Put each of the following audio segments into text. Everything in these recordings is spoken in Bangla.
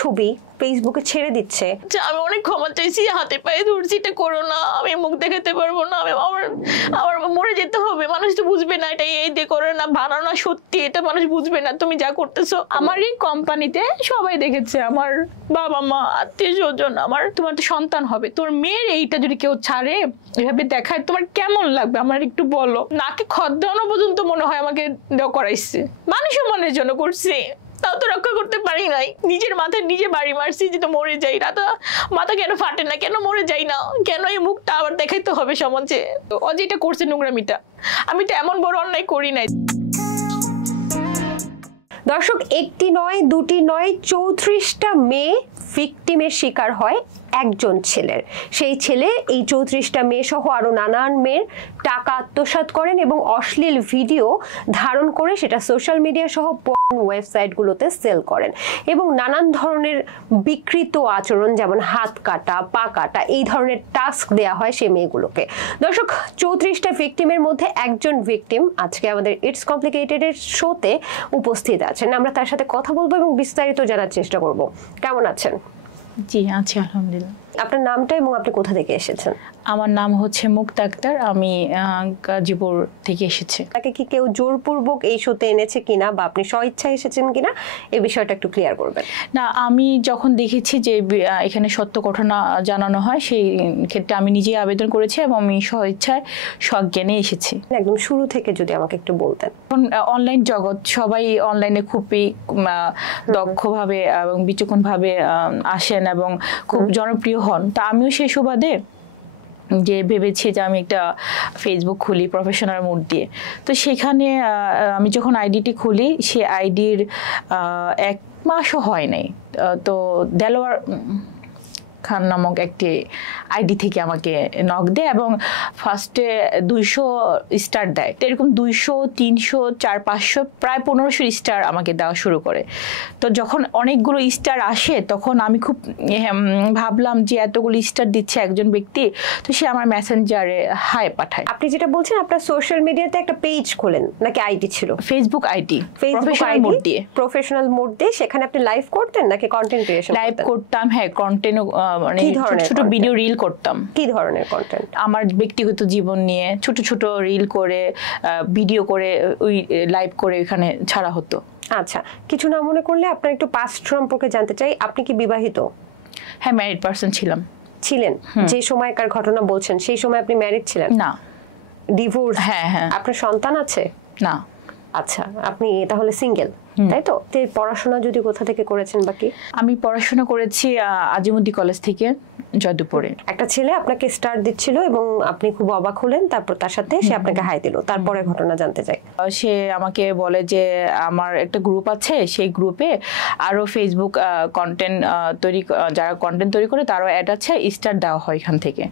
ছবি ফেসবুকে ছেড়ে দিচ্ছে। আমি অনেক ক্ষমা চাইছি, হাতে পায়ে ধরছি, এটা করো না, আমি মুখ দেখাতে পারবো না, আমি আমার মরে যেতে হবে, মানুষ তো বুঝবে না এটা এই দিয়ে করে না, বানানো না সত্যি, এটা মানুষ বুঝবে না তুমি যা করতেছো। আমার এই কোম্পানিতে সবাই দেখেছে, আমার বাবা মা আত্মীয় স্বজন, আমার তোমার তো সন্তান হবে, তোর মেয়ের এইটা যদি কেউ ছাড়ে এভাবে দেখায় তোমার কেমন লাগবে আমার একটু বলো। নাকে খত দেওয়ানো পর্যন্ত মনে হয় আমাকে দেওয়া করাইছে, মানুষ মনের জন্য করছে, তাও তো রক্ষা করতে পারি নাই, নিজের মাথায় নিজে বাড়ি মারছি যে তো মরে যাই না, তো মাথা কেন ফাটে না, কেন মরে যাই না, কেন এই মুখটা আবার দেখাইতে হবে সমাজে। ও যেটা করছে নোংরামিটা, আমি তো এমন বড় অন্যায় করি নাই। দর্শক, একটি নয় দুটি নয় 34টা মেয়ে ভিকটিমের শিকার হয় একজন ছেলের। সেই ছেলে এই 34টা মেয়ে সহ আরো নানান মেয়ের টাকা আত্মসাৎ করেন এবং অশ্লীল ভিডিও ধারণ করে সেটা সোশ্যাল মিডিয়া সহ ওয়েবসাইটগুলোতে সেল করেন এবং নানান ধরনের বিকৃত আচরণ যেমন হাত কাটা, পা কাটা, এই ধরনের টাস্ক দেয়া হয় সেই মেয়েগুলোকে। দর্শক, 34টা ভিকটিমের মধ্যে একজন ভিকটিম আজকে আমাদের ইটস কমপ্লিকেটেড এর শোতে উপস্থিত আছেন। আমরা তার সাথে কথা বলবো এবং বিস্তারিত জানার চেষ্টা করব। কেমন আছেন? জি আছি আলহামদুলিল্লাহ। আপনার নামটা এবং আপনি কোথা থেকে এসেছেন? আমার নাম হচ্ছে মুক্তা আক্তার, আমি গাজীপুর থেকে এসেছি। তাকে কি কেউ জোরপূর্বক এই শোতে এনেছে কিনা বা আপনি স্বইচ্ছায় এসেছেন কিনা এই বিষয়টা একটু ক্লিয়ার করবেন। না, আমি যখন দেখেছি যে এখানে সত্য ঘটনা জানানো হয় সেই ক্ষেত্রে আমি নিজেই আবেদন করেছি এবং আমি স্বইচ্ছায় সজ্ঞানে এসেছি। একদম শুরু থেকে যদি আমাকে একটু বলতেন। এখন অনলাইন জগৎ, সবাই অনলাইনে খুবই দক্ষভাবে এবং বিচক্ষণভাবে আসেন এবং খুব জনপ্রিয় হন। তা আমিও সেই সুবাদে যে ভেবেছি যে আমি একটা ফেসবুক খুলি প্রফেশনাল মোড দিয়ে। তো সেখানে আমি যখন আইডিটি খুলি সে আইডির 1 মাসও হয় নাই, তো দেলোয়ার খান নামক একটি আইডি থেকে আমাকে নক দেয় এবং ফার্স্টে 200 স্টার দেয়। তো এরকম 200, 300, 400, 500 প্রায় 1500 স্টার আমাকে দেওয়া শুরু করে। তো যখন অনেকগুলো স্টার আসে তখন আমি খুব ভাবলাম যে এতগুলো স্টার দিচ্ছে একজন ব্যক্তি, তো সে আমার মেসেঞ্জারে হাই পাঠায়। আপনি যেটা বলছেন আপনার সোশ্যাল মিডিয়াতে একটা পেজ খোলেন নাকি আইডি ছিল? ফেসবুক আইডি, প্রফেশনাল মোড দিয়ে। প্রফেশনাল মোড দিয়ে সেখানে আপনি লাইভ করতেন নাকি কন্টেন্ট ক্রিয়েশন? লাইভ করতাম, হ্যাঁ, কন্টেন্ট মানে ছোট ছোট ভিডিও রিল করতাম। কি ধরনের কন্টেন্ট? আমার ব্যক্তিগত জীবন নিয়ে ছোট ছোট রিল করে ভিডিও করে ওই লাইভ করে এখানে ছাড়া হতো। আচ্ছা, কিছু না মনে করলে আপনার একটু পাস্ট সম্পর্কে জানতে চাই। আপনি কি বিবাহিত? হ্যাঁ, ম্যারিড পারসন ছিলেন। যে সময়কার ঘটনা বলছেন সেই সময় আপনি ম্যারিড ছিলেন? না। ডিভোর্স? হ্যাঁ হ্যাঁ। আপনার সন্তান আছে? না। আচ্ছা, আপনি তাহলে সিঙ্গেল, তাই তো? পড়াশোনা যদি কোথা থেকে করেছেন বাকি? আমি পড়াশোনা করেছি আজিমুদ্দি কলেজ থেকে, জয়দেবপুরে। একটা ছেলে আপনাকে স্টার দিচ্ছিল এবং আপনি খুব অবাক হলেন, তারপর তার সাথে সে আপনাকে হাই দিল, তারপরে ঘটনা জানতে চাই। সে আমাকে বলে যে আমার একটা গ্রুপ আছে, সেই গ্রুপে আরো ফেসবুক কন্টেন্ট তৈরি, যারা কন্টেন্ট তৈরি করে তারও অ্যাড আছে, স্টার দেওয়া হয় এখান থেকে।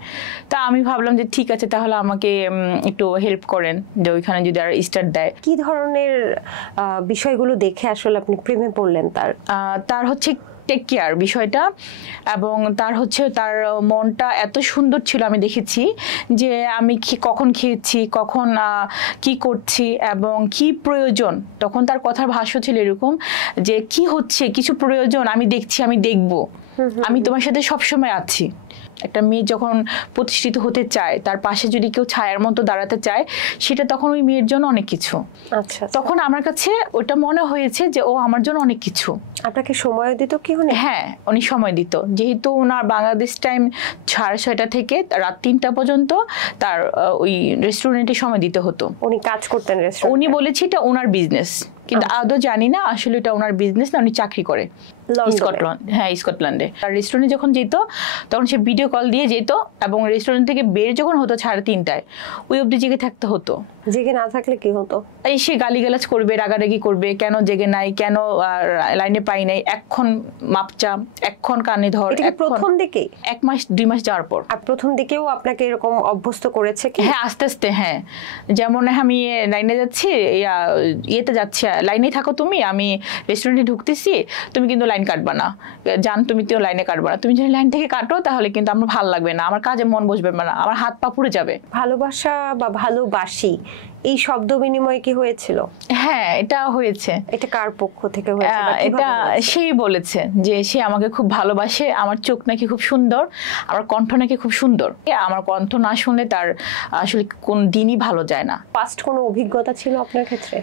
তা আমি ভাবলাম যে ঠিক আছে, তাহলে আমাকে একটু হেল্প করেন যে ওইখানে যদি আরো স্টার দেয়। কি ধরনের বিষয়গুলো দেখে আসলে আপনি প্রেমে পড়লেন? তার হচ্ছে টেক কেয়ার বিষয়টা, এবং তার হচ্ছে তার মনটা এত সুন্দর ছিল। আমি দেখেছি যে আমি কখন খেয়েছি, কখন কি করছি এবং কি প্রয়োজন। তখন তার কথার ভাষ্য ছিল এরকম যে কি হচ্ছে, কিছু প্রয়োজন আমি দেখছি, আমি দেখব, আমি তোমার সাথে সবসময় আছি। একটা মেয়ে যখন প্রতিষ্ঠিত হতে চায়, তার পাশে যদি কেউ ছায়ার মতো দাঁড়াতে চায়, সেটা তখন ওই মেয়ের জন্য অনেক কিছু। আচ্ছা, তখন আমার কাছে ওটা মনে হয়েছে যে ও আমার জন্য অনেক কিছু। আপনাকে সময় দিত কি? হ্যাঁ, উনি সময় দিত, যেহেতু ওনার বাংলাদেশ টাইম 6:30 থেকে রাত 3টা পর্যন্ত তার ওই রেস্টুরেন্টে সময় দিতে হতো। উনি কাজ করতেন রেস্টুরেন্টে? উনি বলেছে এটা ওনার বিজনেস, কিন্তু আদৌ জানি না আসলে এটা ওনার বিজনেস না, উনি চাকরি করে স্কটল্যান্ড। হ্যাঁ, স্কটল্যান্ডে। আর রেস্টুরেন্টে যখন যেত তখন সে ভিডিও কল দিয়ে যেত এবং রেস্টুরেন্ট থেকে বের যখন হতো 3:30টায়, ওই অবধি জেগে থাকতে হতো। জেগে না থাকলে কি হতো? এই সে গালিগালাজ করবে, রাগারাগি করবে, কেন জেগে নাই, কেন লাইনে পাই নাই, এখন মাপচা, এখন কানে ধর। প্রথম দিকে 1 মাস 2 মাস যাওয়ার পর? আর প্রথম দিকেও আপনাকে এরকম অভ্যস্ত করেছে কি? হ্যাঁ, আস্তে আস্তে। হ্যাঁ, যেমন আমি লাইনে যাচ্ছি, ইয়েতে যাচ্ছি, লাইনে থাকো তুমি, আমি রেস্টুরেন্টে ঢুকতেছি, তুমি কিন্তু লাইন কাটবা না, জান তুমি তো লাইনে কাটবা না, তুমি যদি লাইন থেকে কাটো তাহলে কিন্তু আমার ভালো লাগবে না, আমার কাজে মন বসবে না, আমার হাত পা পুড়ে যাবে। ভালোবাসা বা ভালোবাসি এই শব্দ বিনিময় কি হয়েছিল? হ্যাঁ, এটা হয়েছে। এটা কার পক্ষ থেকে হয়েছে? এটা সেই বলেছে যে সে আমাকে খুব ভালোবাসে, আমার চোখ নাকি খুব সুন্দর, আমার কণ্ঠ নাকি খুব সুন্দর। আমার কণ্ঠ না শুনলে তার আসলে কোন দিনই ভালো যায় না। পাস্ট কোনো অভিজ্ঞতা ছিল আপনার ক্ষেত্রে?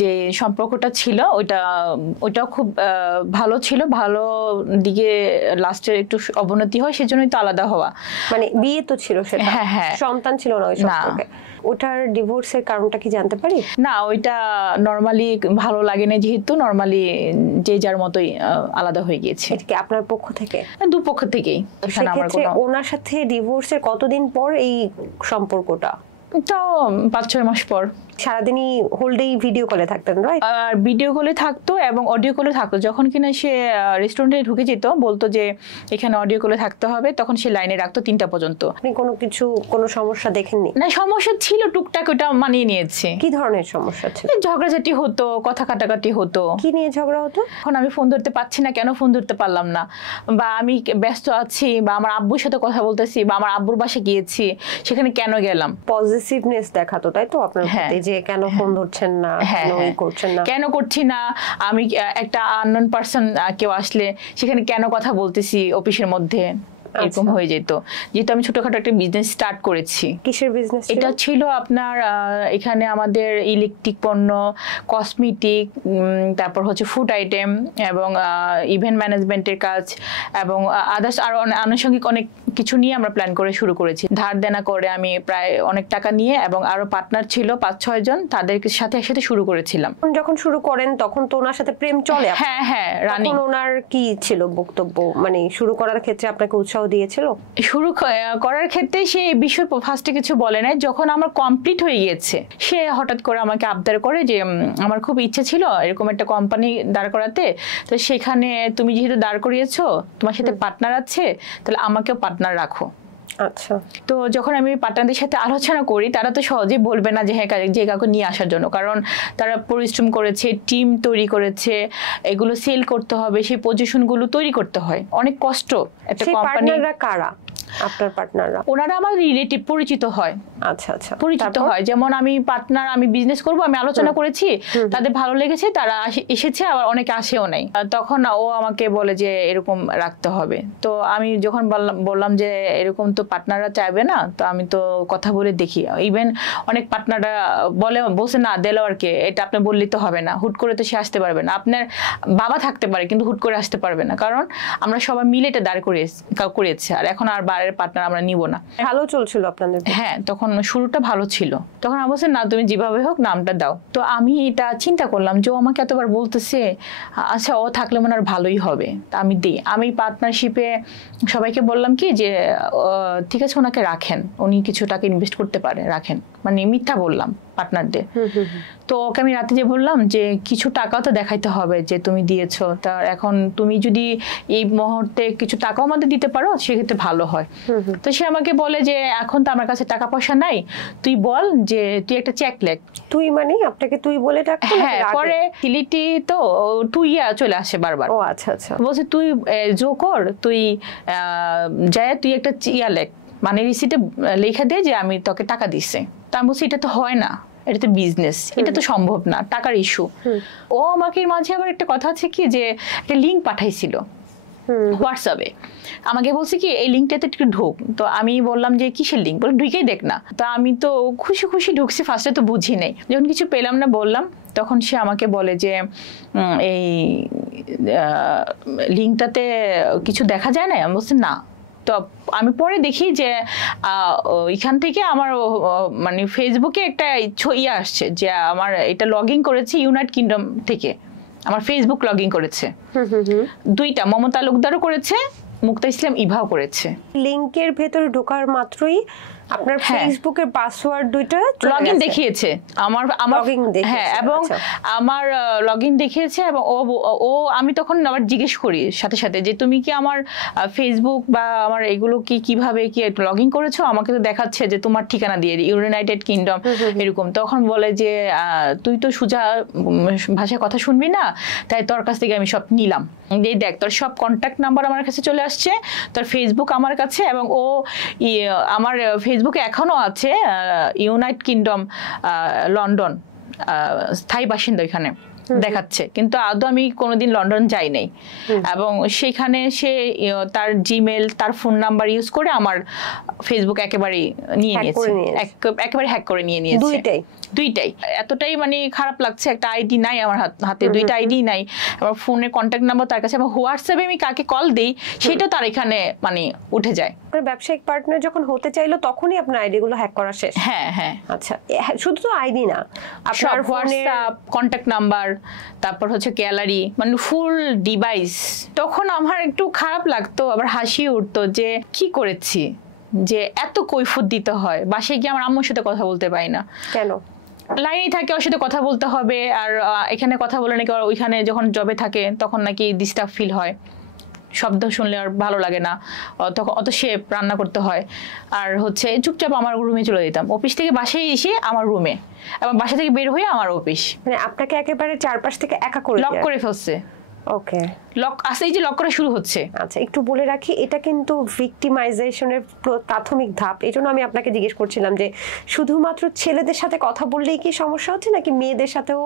যে সম্পর্কটা ছিল ওইটাও খুব ভালো ছিল, ভালো দিকে লাস্টে একটু অবনতি হয়, সেজন্যই তো আলাদা হওয়া। মানে বিয়ে তো ছিল সেটা, হ্যাঁ, সন্তান ছিল না ওই সম্পর্কে। ওটার ডিভোর্সের কারণটা কি জানতে পারি? না, ওইটা নরমালি ভালো লাগে না, যেহেতু নরমালি যে যার মতোই আলাদা হয়ে গিয়েছে। এটা কি আপনার পক্ষ থেকে? দুপক্ষ থেকেই। সেক্ষেত্রে ওনার সাথে ডিভোর্সের কতদিন পর এই সম্পর্কটা? তো 5-6 মাস পর। সারাদিনই হোল্ডেই ভিডিও কলে থাকতেন, রাইট? আর ভিডিও কলে থাকতো এবং অডিও কলে থাকতো। যখন কিনা সে রেস্টুরেন্টে ঢুকে যেত, বলতো যে এখানে অডিও কলে থাকতে হবে, তখন সে লাইনে রাখতো 3টা পর্যন্ত। আপনি কোনো সমস্যা দেখেননি? না, সমস্যা ছিল টুকটাক, ওটা মানিয়ে নিয়েছে। কি ধরনের সমস্যা ছিল? ঝগড়াঝাটি হতো, কথা কাটাকাটি হতো। কি নিয়ে ঝগড়া হতো? এখন আমি ফোন ধরতে পারছি না, কেন ফোন ধরতে পারলাম না, বা আমি ব্যস্ত আছি, বা আমার আব্বুর সাথে কথা বলতেছি, বা আমার আব্বুর বাসায় গিয়েছি, সেখানে কেন গেলাম। পজিটিভনেস দেখাতো, তাই তো আপনার প্রতি, যে কেন ফোন ধরছেন না, কেন এই করছেন না, কেন করছি না, আমি একটা আননোন পারসন কেউ আসলে সেখানে কেন কথা বলতেছি অফিসের মধ্যে, এরকম হয়ে যেত। যেহেতু আমি ছোটখাটো একটা বিজনেস স্টার্ট করেছি। কিসের বিজনেস? এটা ছিল আপনার এখানে আমাদের ইলেকট্রিক পণ্য, কসমেটিক, তারপর হচ্ছে ফুড আইটেম এবং ইভেন্ট ম্যানেজমেন্টের কাজ এবং আদার্স আরো আনুষঙ্গিক অনেক কিছু নিয়ে আমরা প্ল্যান করে শুরু করেছি। ধার দেনা করে আমি প্রায় অনেক টাকা নিয়ে, এবং আরো পার্টনার ছিল 5-6 জন, তাদের সাথে একসাথে শুরু করেছিলাম। যখন শুরু করেন তখন তো ওনার সাথে প্রেম চলে? হ্যাঁ হ্যাঁ, রানিং। ওনার কি ছিল বক্তব্য, মানে শুরু করার ক্ষেত্রে আপনাকে উৎসাহ দিয়েছিল? শুরু করার ক্ষেত্রে সে এই বিষয় ফার্স্টে কিছু বলে নাই। যখন আমার কমপ্লিট হয়ে গিয়েছে, সে হঠাৎ করে আমাকে আবদার করে যে আমার খুব ইচ্ছে ছিল এরকম একটা কোম্পানি দাঁড় করাতে, তো সেখানে তুমি যেহেতু দাঁড় করিয়েছো, তোমার সাথে পার্টনার আছে, তাহলে আমাকেও পার্টনার রাখো। আচ্ছা। তো যখন আমি পার্টনারদের সাথে আলোচনা করি, তারা তো সহজেই বলবে না যে হ্যাঁ যে কাউকে নিয়ে আসার জন্য, কারণ তারা পরিশ্রম করেছে, টিম তৈরি করেছে, এগুলো সেল করতে হবে, সেই পজিশনগুলো তৈরি করতে হয়, অনেক কষ্ট। একটা কোম্পানি। কারা আপনার পার্টনাররা? ওনারা আমার রিলেটিভ, পরিচিত হয়। আচ্ছা আচ্ছা, পরিচিত হয়। যেমন আমি পার্টনার, আমি বিজনেস করব, আমি আলোচনা করেছি, তাদের ভালো লেগেছে, তারা এসেছে, আবার অনেকে আসেও নাই। তখন ও আমাকে বলে যে এরকম রাখতে হবে। তো আমি যখন বললাম যে এরকম তো পার্টনাররা চাইবে না, তো আমি তো কথা বলে দেখি। ইভেন অনেক পার্টনাররা বলছে না, দেলোয়ারকে এটা আপনি বললেই তো হবে না, হুট করে তো সে আসতে পারবে না। আপনার বাবা থাকতে পারে কিন্তু হুট করে আসতে পারবে না, কারণ আমরা সবাই মিলে এটা দাঁড় করিয়েছে, আর এখন আর বাইরের পার্টনার আমরা নিব না। ভালো চলছিল আপনাদের? হ্যাঁ, তখন শুরুটা ভালো ছিল। তখন আমি বলছি না, তুমি যেভাবে হোক নামটা দাও। তো আমি এটা চিন্তা করলাম যে ও আমাকে এতবার বলতেছে, আচ্ছা ও থাকলে মনে আর ভালোই হবে, তা আমি দিই। আমি পার্টনারশিপে সবাইকে বললাম কি যে ঠিক আছে, ওনাকে রাখেন, উনি কিছু টাকা ইনভেস্ট করতে পারে, রাখেন। মানে মিথ্যা বললাম পার্টনারদের। তো ওকে আমি রাতে যে বললাম যে কিছু টাকাও তো দেখাইতে হবে যে তুমি দিয়েছো, তা এখন তুমি যদি এই মুহূর্তে কিছু টাকাও আমাদের দিতে পারো সেক্ষেত্রে ভালো হয়। তো সে আমাকে বলে যে এখন তো আমার কাছে টাকা পয়সা নাই, তুই বল যে তুই একটা চেক লেখ। তুই মানে আপনাকে তুই বলে ডাকতো? হ্যাঁ, পরে সিলিটি তো তুই চলে আসে বারবার। ও আচ্ছা আচ্ছা। বলছে তুই জো কর, তুই যায় তুই একটা ইয়া লেখ, মানে রিসিটে লেখা দে যে আমি তোকে টাকা দিচ্ছি। তা আমি বলছি এটা তো হয় না, এটা তো বিজনেস, এটা তো সম্ভব না, টাকার ইস্যু। ও আমাকে মাঝে আবার একটা কথা আছে কি যে একটা লিঙ্ক পাঠাইছিল হোয়াটসঅ্যাপে, আমাকে বলছে কি এই লিঙ্কটাতে একটু ঢোক। তো আমি বললাম যে কিসের লিঙ্ক, বলে ঢুকেই দেখ না। তো আমি তো খুশি খুশি ঢুকছি, ফার্স্টে তো বুঝি নাই, যখন কিছু পেলাম না বললাম, তখন সে আমাকে বলে যে এই লিঙ্কটাতে কিছু দেখা যায় না। আমি বলছি না। তো আমি পরে দেখি যে এখান থেকে আমার মানে ফেসবুকে একটা ইয়ে আসছে যে আমার এটা লগ ইন করেছে ইউনাইটেড কিংডম থেকে, আমার ফেসবুক লগ ইন করেছে। দুইটা, মমতা তালুকদারও করেছে, মুক্তা ইসলাম ইভাও করেছে। লিংকের ভেতরে ঢোকার মাত্রই আপনার ফেসবুকের পাসওয়ার্ড দুইটা লগইন দেখিয়েছে, আমার হ্যাঁ, এবং আমার লগইন দেখিয়েছে। এবং ও আমি তখন আবার জিজ্ঞেস করি সাথে সাথে যে তুমি কি আমার ফেসবুক বা আমার এগুলো কি কিভাবে কি লগইন করেছো, আমাকে তো দেখাচ্ছে যে তোমার ঠিকানা দিয়ে ইউনাইটেড কিংডম এরকম। তখন বলে যে তুই তো সোজা ভাষায় কথা শুনবি না, তাই তোর কাছ থেকে আমি সব নিলাম। এই দেখ তোর সব কন্ট্যাক্ট নাম্বার আমার কাছে চলে আসছে, তোর ফেসবুক আমার কাছে, এবং ও আমার ফেসবুকে এখনো আছে ইউনাইটেড কিংডম লন্ডন স্থায়ী বাসিন্দা এখানে দেখাচ্ছে, কিন্তু আদৌ আমি কোনোদিন লন্ডন যাই নাই। এবং সেখানে সে তার জিমেল, তার ফোন নাম্বার ইউজ করে আমার ফেসবুক একেবারে নিয়ে নিয়েছে, একেবারে হ্যাক করে নিয়ে নিয়েছে। দুইটাই এতটাই মানে খারাপ লাগছে। একটা আইডি নাই আমার হাতে, দুইটা আইডি নাই, আমার ফোনের কন্ট্যাক্ট নাম্বার তার কাছে, আমার হোয়াটসঅ্যাপে আমি কাকে কল দেই সেটা তার এখানে মানে উঠে যায়। আপনার ব্যবসায়িক পার্টনার যখন হতে চাইলো তখনই আপনার আইডি গুলো হ্যাক করা শেষ? হ্যাঁ হ্যাঁ। আচ্ছা, শুধু তো আইডি না, আপনার হোয়াটসঅ্যাপ, কন্ট্যাক্ট নাম্বার, তারপর হচ্ছে গ্যালারি, মানে ফুল ডিভাইস। তখন আমার একটু খারাপ লাগতো, আবার হাসি উঠতো যে কি করেছি যে এত কৈফিয়ত দিতে হয়। বাসায় গিয়ে আমার আম্মুর সাথে কথা বলতে পারি না, কেন? লাইনেই থাকে, ওর সাথে কথা বলতে হবে। আর এখানে কথা বলে নাকি ওইখানে যখন জবে থাকে তখন নাকি ডিস্টার্ব ফিল হয়, শব্দ শুনলে আর ভালো লাগে না, তখন অত শেপ রান্না করতে হয়। আর হচ্ছে চুপচাপ আমার রুমে চলে যেতাম, অফিস থেকে বাসায় এসে আমার রুমে, এবং বাসা থেকে বের হয়ে আমার অফিস। মানে আপনাকে একেবারে চারপাশ থেকে একা করে লক করে ফেলছে। ওকে, লক আসলেই যে লক করা শুরু হচ্ছে। আচ্ছা, একটু বলে রাখি, এটা কিন্তু ভিকটিমাইজেশনের প্রাথমিক ধাপ। এই জন্য আমি আপনাকে জিজ্ঞেস করছিলাম যে শুধুমাত্র ছেলেদের সাথে কথা বললেই কি সমস্যা হচ্ছে, নাকি মেয়েদের সাথেও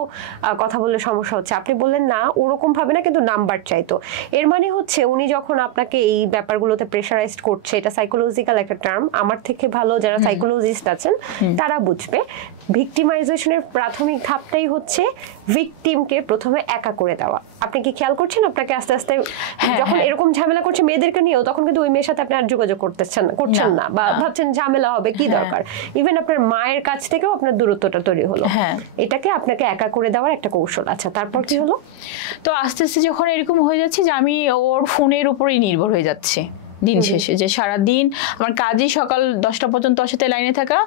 কথা বললে সমস্যা হচ্ছে? আপনি বললেন না ওরকম ভাবে না, কিন্তু নাম্বার চাইতো। এর মানে হচ্ছে উনি যখন আপনাকে এই ব্যাপারগুলোতে প্রেশারাইজড করছে, এটা সাইকোলজিক্যাল একটা টার্ম, আমার থেকে ভালো যারা সাইকোলজিস্ট আছেন তারা বুঝবে। ভিকটিমাইজেশনের প্রাথমিক ধাপটাই হচ্ছে ভিকটিমকে প্রথমে একা করে দেওয়া। আপনি কি খেয়াল করছেন আপনাকে আস্তে আস্তে যখন এরকম ঝামেলা করছে মেয়েদেরকে নিয়েও, তখন কিন্তু ওই মেয়ের সাথে আপনি আর যোগাযোগ করছেন না, বা ভাবছেন ঝামেলা হবে, কি দরকার? ইভেন আপনার মায়ের কাছ থেকেও আপনার দূরত্বটা তৈরি হলো। এটাকে আপনাকে একা করে দেওয়ার একটা কৌশল। আচ্ছা, তারপর কি হলো? তো আস্তে আস্তে যখন এরকম হয়ে যাচ্ছে যে আমি ওর ফোনের উপরেই নির্ভর হয়ে যাচ্ছি দিন শেষে, যে সারাদিন আমার কাজই সকাল 10টা পর্যন্ত ওর সাথে লাইনে থাকা,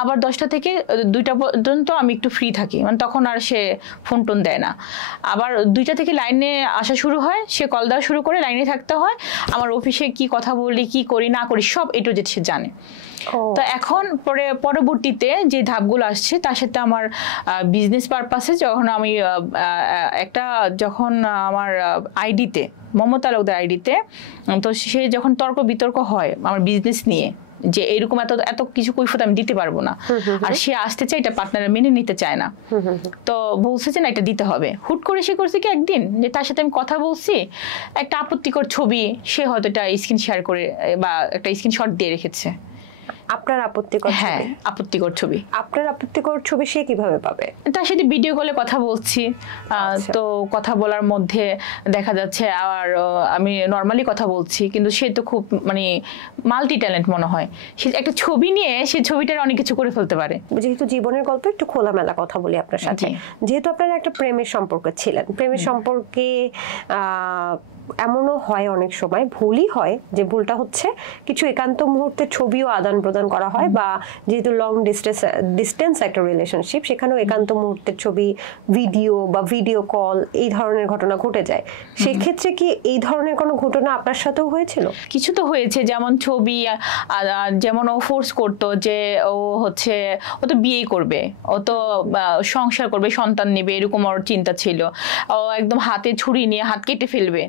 আবার 10টা থেকে 2টা পর্যন্ত আমি একটু ফ্রি থাকি, মানে তখন আর সে ফোন টোন দেয় না। আবার 2টা থেকে লাইনে আসা শুরু হয়, সে কল দেওয়া শুরু করে, লাইনে থাকতে হয়। আমার অফিসে কি কথা বলি, কি করি না করি সব এটু যে সে জানে। তো এখন পরবর্তীতে যে ধাপগুলো আসছে তার সাথে আমার বিজনেস পারপাসে যখন আমি যখন আমার আইডিতে, মমতা তালুকদার আইডিতে, তো সে যখন তর্ক বিতর্ক হয় আমার বিজনেস নিয়ে, যে এরকম এত এত কিছু কৈফিয়ত আমি দিতে পারবো না, আর সে আসতে চায়, এটা পার্টনার মেনে নিতে চায় না, তো বলছে যে না এটা দিতে হবে। হুট করে সে করছে কি একদিন, যে তার সাথে আমি কথা বলছি, একটা আপত্তিকর ছবি সে হয়তো এটা স্ক্রিন শেয়ার করে বা একটা স্ক্রিনশট দিয়ে রেখেছে। আপনার আপত্তিকর? হ্যাঁ, আপত্তিকর ছবি। আপনার আপত্তিকর ছবি সে কিভাবে পাবে? তার সাথে ভিডিও কলে কথা বলছি, তো কথা বলার মধ্যে দেখা যাচ্ছে আর আমি নর্মালি কথা বলছি, কিন্তু সে তো খুব মানে মাল্টি ট্যালেন্ট মনে হয়, সে একটা ছবি নিয়ে সে ছবিটার অনেক কিছু করে ফেলতে পারে। যেহেতু জীবনের গল্প, একটু খোলামেলা কথা বলি আপনার সাথে। যেহেতু আপনারা একটা প্রেমের সম্পর্কে ছিলেন, প্রেমের সম্পর্কে এমনও হয় অনেক সময়, ভুলই হয়, যে ভুলটা হচ্ছে কিছু একান্ত মুহূর্তের ছবিও আদান প্রদান করা হয়, বা যেহেতু লং ডিস্টেন্স একটা রিলেশনশিপ, সেখানেও একান্ত মুহূর্তের ছবি, ভিডিও বা ভিডিও কল, এই ধরনের ঘটনা ঘটে যায়। সেক্ষেত্রে কি এই ধরনের কোনো ঘটনা আপনার সাথেও হয়েছিল? কিছু তো হয়েছে, যেমন ছবি, যেমন ও ফোর্স করতো যে ও হচ্ছে ও তো বিয়ে করবে, ও তো সংসার করবে, সন্তান নেবে, এরকম ওর চিন্তা ছিল। ও একদম হাতে ছুরি নিয়ে হাত কেটে ফেলবে,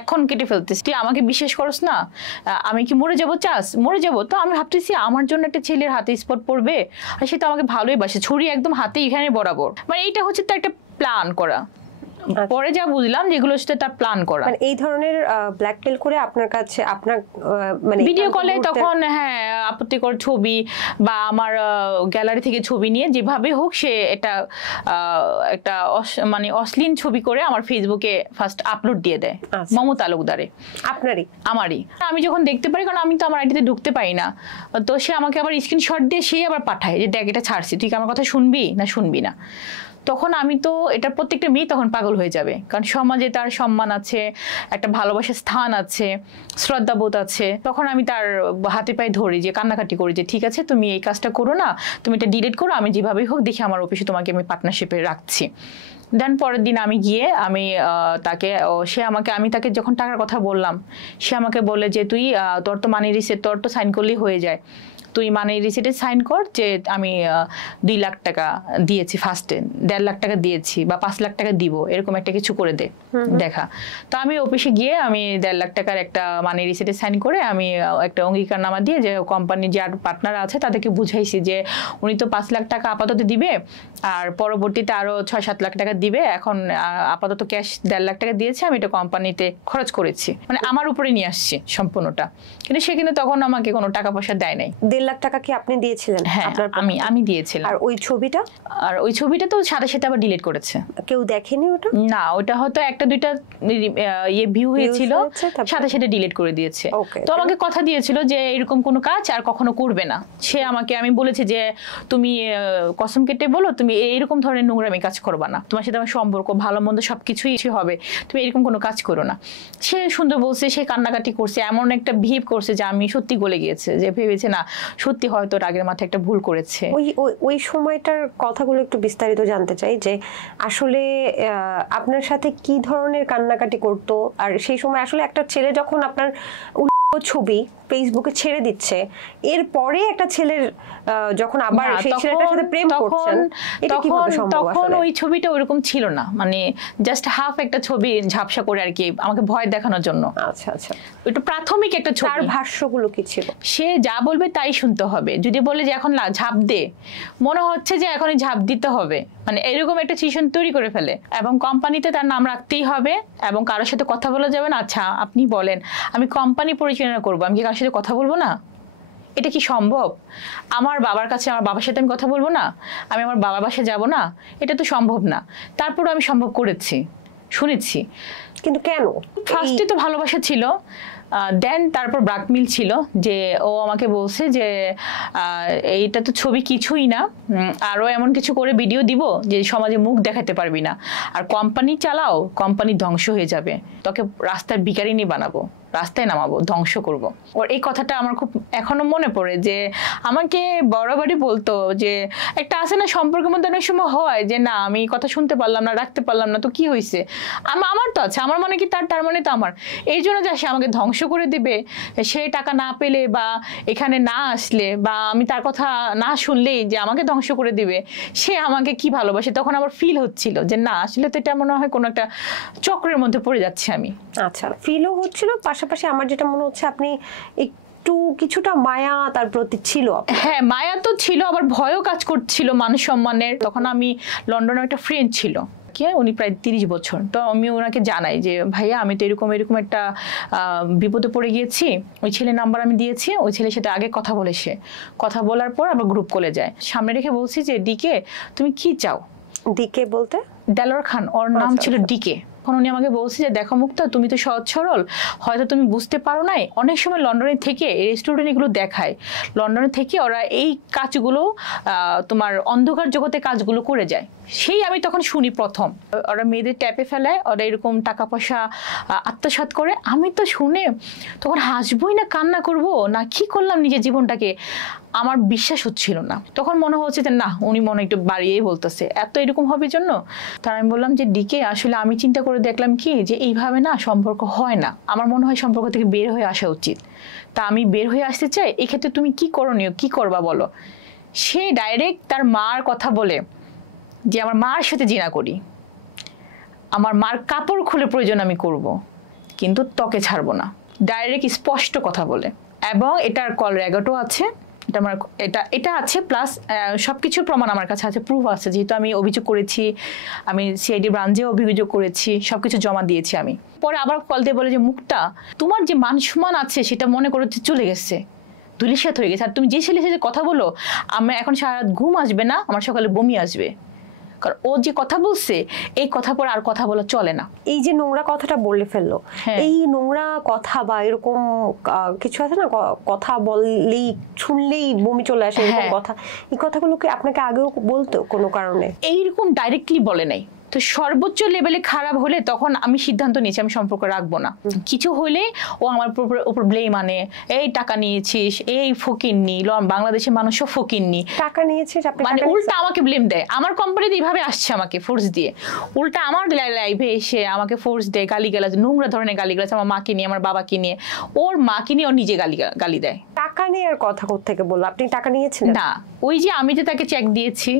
এখন কেটে ফেলতেস, তুই আমাকে বিশ্বাস করস না, আমি কি মরে যাবো, চাস মরে যাবো? তো আমি ভাবতেছি আমার জন্য একটা ছেলের হাতে স্পট পড়বে, আর সে তো আমাকে ভালোই বাসে, ছুরি একদম হাতে এখানে বরাবর, মানে এইটা হচ্ছে তো একটা প্ল্যান করা। পরে যা বুঝলাম যেগুলো সেটা তার প্ল্যান করা। মানে এই ধরনের ব্ল্যাকমেল করে আপনার কাছে আপনার মানে ভিডিও কলে তখন হ্যাঁ আপত্তিকর ছবি বা আমার গ্যালারি থেকে ছবি নিয়ে যেভাবে হোক সে এটা একটা মানে অশ্লীল ছবি করে আমার ফেসবুকে ফার্স্ট আপলোড দিয়ে দেয় মমতা তালুকদারে। আমারই আমি যখন দেখতে পারি, কারণ আমি তো আমার আইডিতে ঢুকতে পারি না, তো সে আমাকে আবার স্ক্রিনশট দিয়ে সে আবার পাঠায় যে দেখ এটা ছাড়ছি, তুই কি আমার কথা শুনবি না। তখন আমি তো এটা প্রত্যেকটা মেয়ে তখন পাগল হয়ে যাবে, কারণ সমাজে তার সম্মান আছে, একটা ভালোবাসার স্থান আছে, শ্রদ্ধাবোধ আছে। তখন আমি তার হাতে পায়ে ধরি, যে কান্নাকাটি করি যে ঠিক আছে তুমি এই কাজটা করো না, তুমি এটা ডিলিট করো, আমি যেভাবেই হোক দেখি আমার অফিসে তোমাকে আমি পার্টনারশিপে রাখছি। দেন পরের দিন আমি গিয়ে আমি তাকে যখন টাকার কথা বললাম, সে আমাকে বলে যে তুই তোর তো মানি রিসিট, তোর তো সাইন করলেই হয়ে যায়, তুই মানে রিসিটে সাইন কর যে আমি 2 লাখ টাকা দিয়েছি ফার্স্টে, 1.5 লাখ টাকা দিয়েছি বা 5 লাখ টাকা দিব, এরকম একটা কিছু করে দে দেখা। তো আমি অফিসে গিয়ে আমি 1.5 লাখ টাকার একটা মানে রিসিটে সাইন করে আমি একটা অঙ্গীকারনামা দিয়ে যে কোম্পানির যার পার্টনার আছে তাদেরকে বুঝাইছি যে উনি তো 5 লাখ টাকা আপাতত দিবে আর পরবর্তীতে আরো 6-7 লাখ টাকা দিবে, এখন আপাতত ক্যাশ 1.5 লাখ টাকা দিয়েছে, আমি এটা কোম্পানিতে খরচ করেছি, মানে আমার উপরে নিয়ে আসছি সম্পূর্ণটা। কিন্তু সে কিন্তু তখন আমাকে কোনো টাকা পয়সা দেয় নাই। 1.5 লাখ টাকা কি আপনি দিয়েছিলেন? হ্যাঁ, আমি দিয়েছিলাম। আর ওই ছবিটা? আর ওই ছবিটা তো সাথে সাথে আবার ডিলিট করেছে। কেউ দেখেনি ওটা? না, ওটা হয়তো 1-2টা ভিউ হয়েছিল, সাথে সাথে ডিলিট করে দিয়েছে। তো আমাকে কথা দিয়েছিল যে এরকম কোনো কাজ আর কখনো করবে না। সে আমাকে, আমি বলেছি যে তুমি কসম কেটে বলো তুমি এরকম ধরনের নোংরামি কাজ করবা না, তোমার সাথে আমার সম্পর্ক ভালো মন্দ সবকিছুই হবে, তুমি এরকম কোনো কাজ করো না। সে সুন্দর বলছে, সে কান্নাকাটি করছে, এমন একটা বিহেভ করছে যে আমি সত্যি গলে গিয়েছে, যে ভেবেছে না সত্যি হয়তো রাগের মাথায় একটা ভুল করেছে। ওই সময়টার কথাগুলো একটু বিস্তারিত জানতে চাই, যে আসলে আপনার সাথে কি ধরনের কান্নাকাটি করতো, আর সেই সময় আসলে একটা ছেলে যখন আপনার ছবি ফেসবুকে ছেড়ে দিচ্ছে, এরপরে একটা ছেলের যখন আবার সেই ছেলেটার সাথে প্রেম করছেন, এটা কিভাবে সম্ভব? তখন ওই ছবিটা ওইরকম ছিল না, মানে জাস্ট হাফ একটা ছবি ঝাপসা করে আর কি, আমাকে ভয় দেখানোর জন্য। আচ্ছা আচ্ছা, ওইটা প্রাথমিক একটা ছবি। তার ভাষ্যগুলো কি ছিল? সে যা বলবে তাই শুনতে হবে। যদি বলে যে এখন ঝাঁপ দে, মনে হচ্ছে যে এখনই ঝাঁপ দিতে হবে, মানে এরকম একটা সিচুয়েশন তৈরি করে ফেলে। এবং কোম্পানিতে তার নাম রাখতেই হবে এবং কারোর সাথে কথা বলা যাবে না। আচ্ছা আপনি বলেন, আমি কোম্পানি পরিচালনা করবো, আমি কি কারোর সাথে কথা বলবো না? এটা কি সম্ভব? আমার বাবার কাছে, আমার বাবার সাথে আমি কথা বলবো না? আমি আমার বাবার বাসায় যাব না? এটা তো সম্ভব না। তারপর আমি সম্ভব করেছি, শুনেছি। কিন্তু কেন? ফার্স্টে তো ভালোবাসা ছিল, দেন তারপর ব্ল্যাকমেইল ছিল, যে ও আমাকে বলছে যে এইটা তো ছবি কিছুই না, আরো এমন কিছু করে ভিডিও দিব যে সমাজে মুখ দেখাতে পারবি না, আর কোম্পানি চালাও, কোম্পানি ধ্বংস হয়ে যাবে, তোকে রাস্তার ভিখারিনী বানাবো, রাস্তায় নামাবো, ধ্বংস করব। ওর এই কথাটা আমার খুব এখনো মনে পড়ে, যে আমাকে বরাবরই বলতো যে একটা আছে না সম্পর্কের মধ্যে অনেক সময় হয় যে না আমি কথা শুনতে পারলাম না, রাখতে পারলাম না, তো কি হয়েছে, আমার তো আছে, আমার মানে কি তার মানে তো আমার, এই জন্য যে সে আমাকে ধ্বংস করে দিবে, সে টাকা না পেলে বা এখানে না আসলে বা আমি তার কথা না শুনলেই যে আমাকে ধ্বংস করে দিবে, সে আমাকে কি ভালোবাসে। তখন আমার ফিল হচ্ছিল যে না আসলে তো এটা মনে হয় কোনো একটা চক্রের মধ্যে পড়ে যাচ্ছে আমি। আচ্ছা, ফিলও হচ্ছিল, পাশাপাশি আমার যেটা মনে হচ্ছে আপনি একটু কিছুটা মায়া তার প্রতি ছিল। হ্যাঁ, মায়া তো ছিল, আবার ভয়ও কাজ করছিল মান সম্মানের। তখন আমি লন্ডনে একটা ফ্রেন্ড ছিল, উনি প্রায় 30 বছর, তো আমি ওনাকে জানাই যে ভাইয়া আমি তো এরকম একটা বিপদে পড়ে গিয়েছি, ওই ছেলের নাম্বার আমি দিয়েছি, ওই ছেলের সাথে আগে কথা বলে, সে কথা বলার পর আবার গ্রুপ কলে যায়, সামনে রেখে বলছি যে ডিকে তুমি কি চাও? ডিকে বলতে দেলোয়ার খান, ওর নাম ছিল ডিকে। তখন উনি আমাকে বলছে যে দেখো মুক্তা, তুমি তো সহজ সরল, হয়তো তুমি বুঝতে পারো নাই, অনেক সময় লন্ডনে থেকে রেস্টুরেন্ট এগুলো দেখায়, লন্ডনে থেকে ওরা এই কাজগুলো তোমার অন্ধকার জগতে কাজগুলো করে যায়। সেই আমি তখন শুনি প্রথম, ওরা মেয়েদের ট্যাপে ফেলায়, ওরা এরকম টাকা পয়সা আত্মসাৎ করে। আমি তো শুনে তখন হাসবই না কান্না করব না কি করলাম নিজের জীবনটাকে, আমার বিশ্বাস হচ্ছিল না। তখন মনে হচ্ছে যে না উনি মনে একটু বাড়িয়েই বলতেছে, এত এরকম হবে জন্য। তার আমি বললাম যে ডিকে আসলে আমি চিন্তা করে দেখলাম কি যে এইভাবে না সম্পর্ক হয় না, আমার মনে হয় সম্পর্ক থেকে বের হয়ে আসা উচিত, তা আমি বের হয়ে আসতে চাই, এক্ষেত্রে তুমি কি করণীয়, কি করবা বলো। সে ডাইরেক্ট তার মার কথা বলে যে আমার মার সাথে জিনা করি, আমার মার কাপড় খুলে প্রয়োজন আমি করব, কিন্তু তোকে ছাড়বো না, ডাইরেক্ট স্পষ্ট কথা বলে। এবং এটার কল রেকর্ডও আছে, এটা আছে, প্লাস সবকিছুর প্রমাণ আমার কাছে আছে, প্রুফ আছে, যেহেতু আমি অভিযোগ করেছি, আমি সিআইডি ব্রাঞ্চে অভিযোগ করেছি, সবকিছু জমা দিয়েছি আমি। পরে আবার কল দিয়ে বলে যে মুক্তা তোমার যে মান সম্মান আছে সেটা মনে করো চলে গেছে, ধুলিসাৎ হয়ে গেছে, আর তুমি যে ছেলের সাথে কথা বলো আমার এখন সারা রাত ঘুম আসবে না, আমার সকালে বমি আসবে, কারণ ও যে কথা বলছে এই কথা পর আর কথা বলা চলে না। এই যে নোংরা কথাটা বলে ফেললো, এই নোংরা কথা বা এরকম কিছু আছে না, কথা বললেই শুনলেই বমি চলে আসে এরকম কথা, এই কথাগুলো কি আপনাকে আগেও বলতো কোনো কারণে? এইরকম ডাইরেক্টলি বলে নাই, তো সর্বোচ্চ লেভেলে খারাপ হলে তখন আমি সিদ্ধান্ত নিয়েছি আমি সম্পর্ক রাখবো না। কিছু হলে ও আমার উপর ব্লেম আনে, এই টাকা নিয়েছিস, এই ফকিন্নি, বাংলাদেশের মানুষও ফকিন্নি, টাকা নিয়েছিস, মানে উল্টা আমাকে ব্লেম দেয়। আমার কোম্পানিতে এইভাবে আসছে আমাকে ফোর্স দিয়ে, উল্টা আমার লাইভে এসে আমাকে ফোর্স দেয়, গালিগালাজ, নোংরা ধরনের গালিগালাজ, আমার মাকে নিয়ে, আমার বাবাকে নিয়ে, ওর মাকে নিয়ে ও নিজে গালি দেয়। টাকা টাকা নেওয়ার কথা কোত্থেকে বললো? আপনি টাকা নিয়েছিলেন? না, ওই যে আমি যে তাকে চেক দিয়েছি,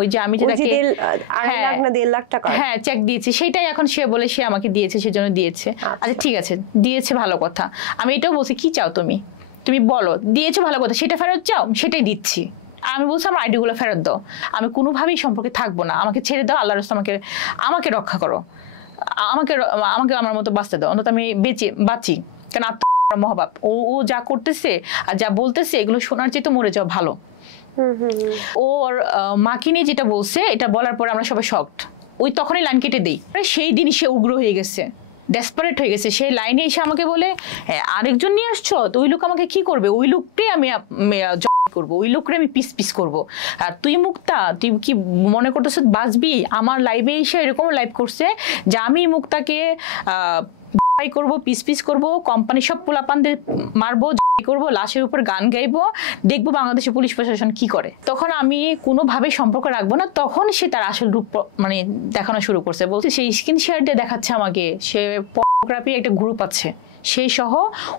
ওই যে আমি যে তাকে 2.5 লাখ না 1.5 লাখ টাকা, হ্যাঁ চেক দিয়েছি, সেটাই এখন সে বলে সে আমাকে দিয়েছে, সেজন্য দিয়েছে। আচ্ছা ঠিক আছে, দিয়েছে ভালো কথা। আমি এটাও বলছি কি চাও তুমি, তুমি বলো, দিয়েছো ভালো কথা, সেটা ফেরত চাও, সেটাই দিচ্ছি। আমি বলছি আমার আইডি গুলো ফেরত দাও, আমি কোনোভাবেই সম্পর্কে থাকবো না, আমাকে ছেড়ে দাও, আল্লাহর রাস্তায় আমাকে আমাকে রক্ষা করো, আমাকে আমাকে আমার মতো বাঁচতে দাও, অন্তত আমি বাঁচি। কেন মহাবাপ, ও যা করতেছে আর যা বলতেছে এগুলো শোনার চেয়ে তো মরে যাওয়া ভালো। ওর মাকে নিয়ে যেটা বলছে, এটা বলার পর আমরা সবাই শকড। ওই তখনই লাইন কেটে দেই। সেই দিনই সে উগ্র হয়ে গেছে, ডেসপারেট হয়ে গেছে। সেই লাইনে এসে আমাকে বলে আরেকজন নিয়ে আসছো, তো ওই লোক আমাকে কি করবে, ওই লোকটাই আমি করবো, ওই লোকরে আমি পিস পিস করবো। আর তুই মুক্তা, তুই কি মনে করতেছ বাঁচবি? আমার লাইভে এসে এরকম লাইভ করছে যে আমি মুক্তাকে করবো, পিস পিস করবো, কোম্পানি সব পোলাপানদের মারবো, করবো, লাশের উপর গান গাইবো, দেখবো বাংলাদেশের পুলিশ প্রশাসন কি করে। তখন আমি কোনোভাবে সম্পর্ক রাখবো না। তখন সে তার আসল রূপ মানে দেখানো শুরু করছে, বলছে সেই স্ক্রিন শেয়ার দিয়ে দেখাচ্ছে আমাকে সে পর্নোগ্রাফি একটা গ্রুপ আছে, সেই সহ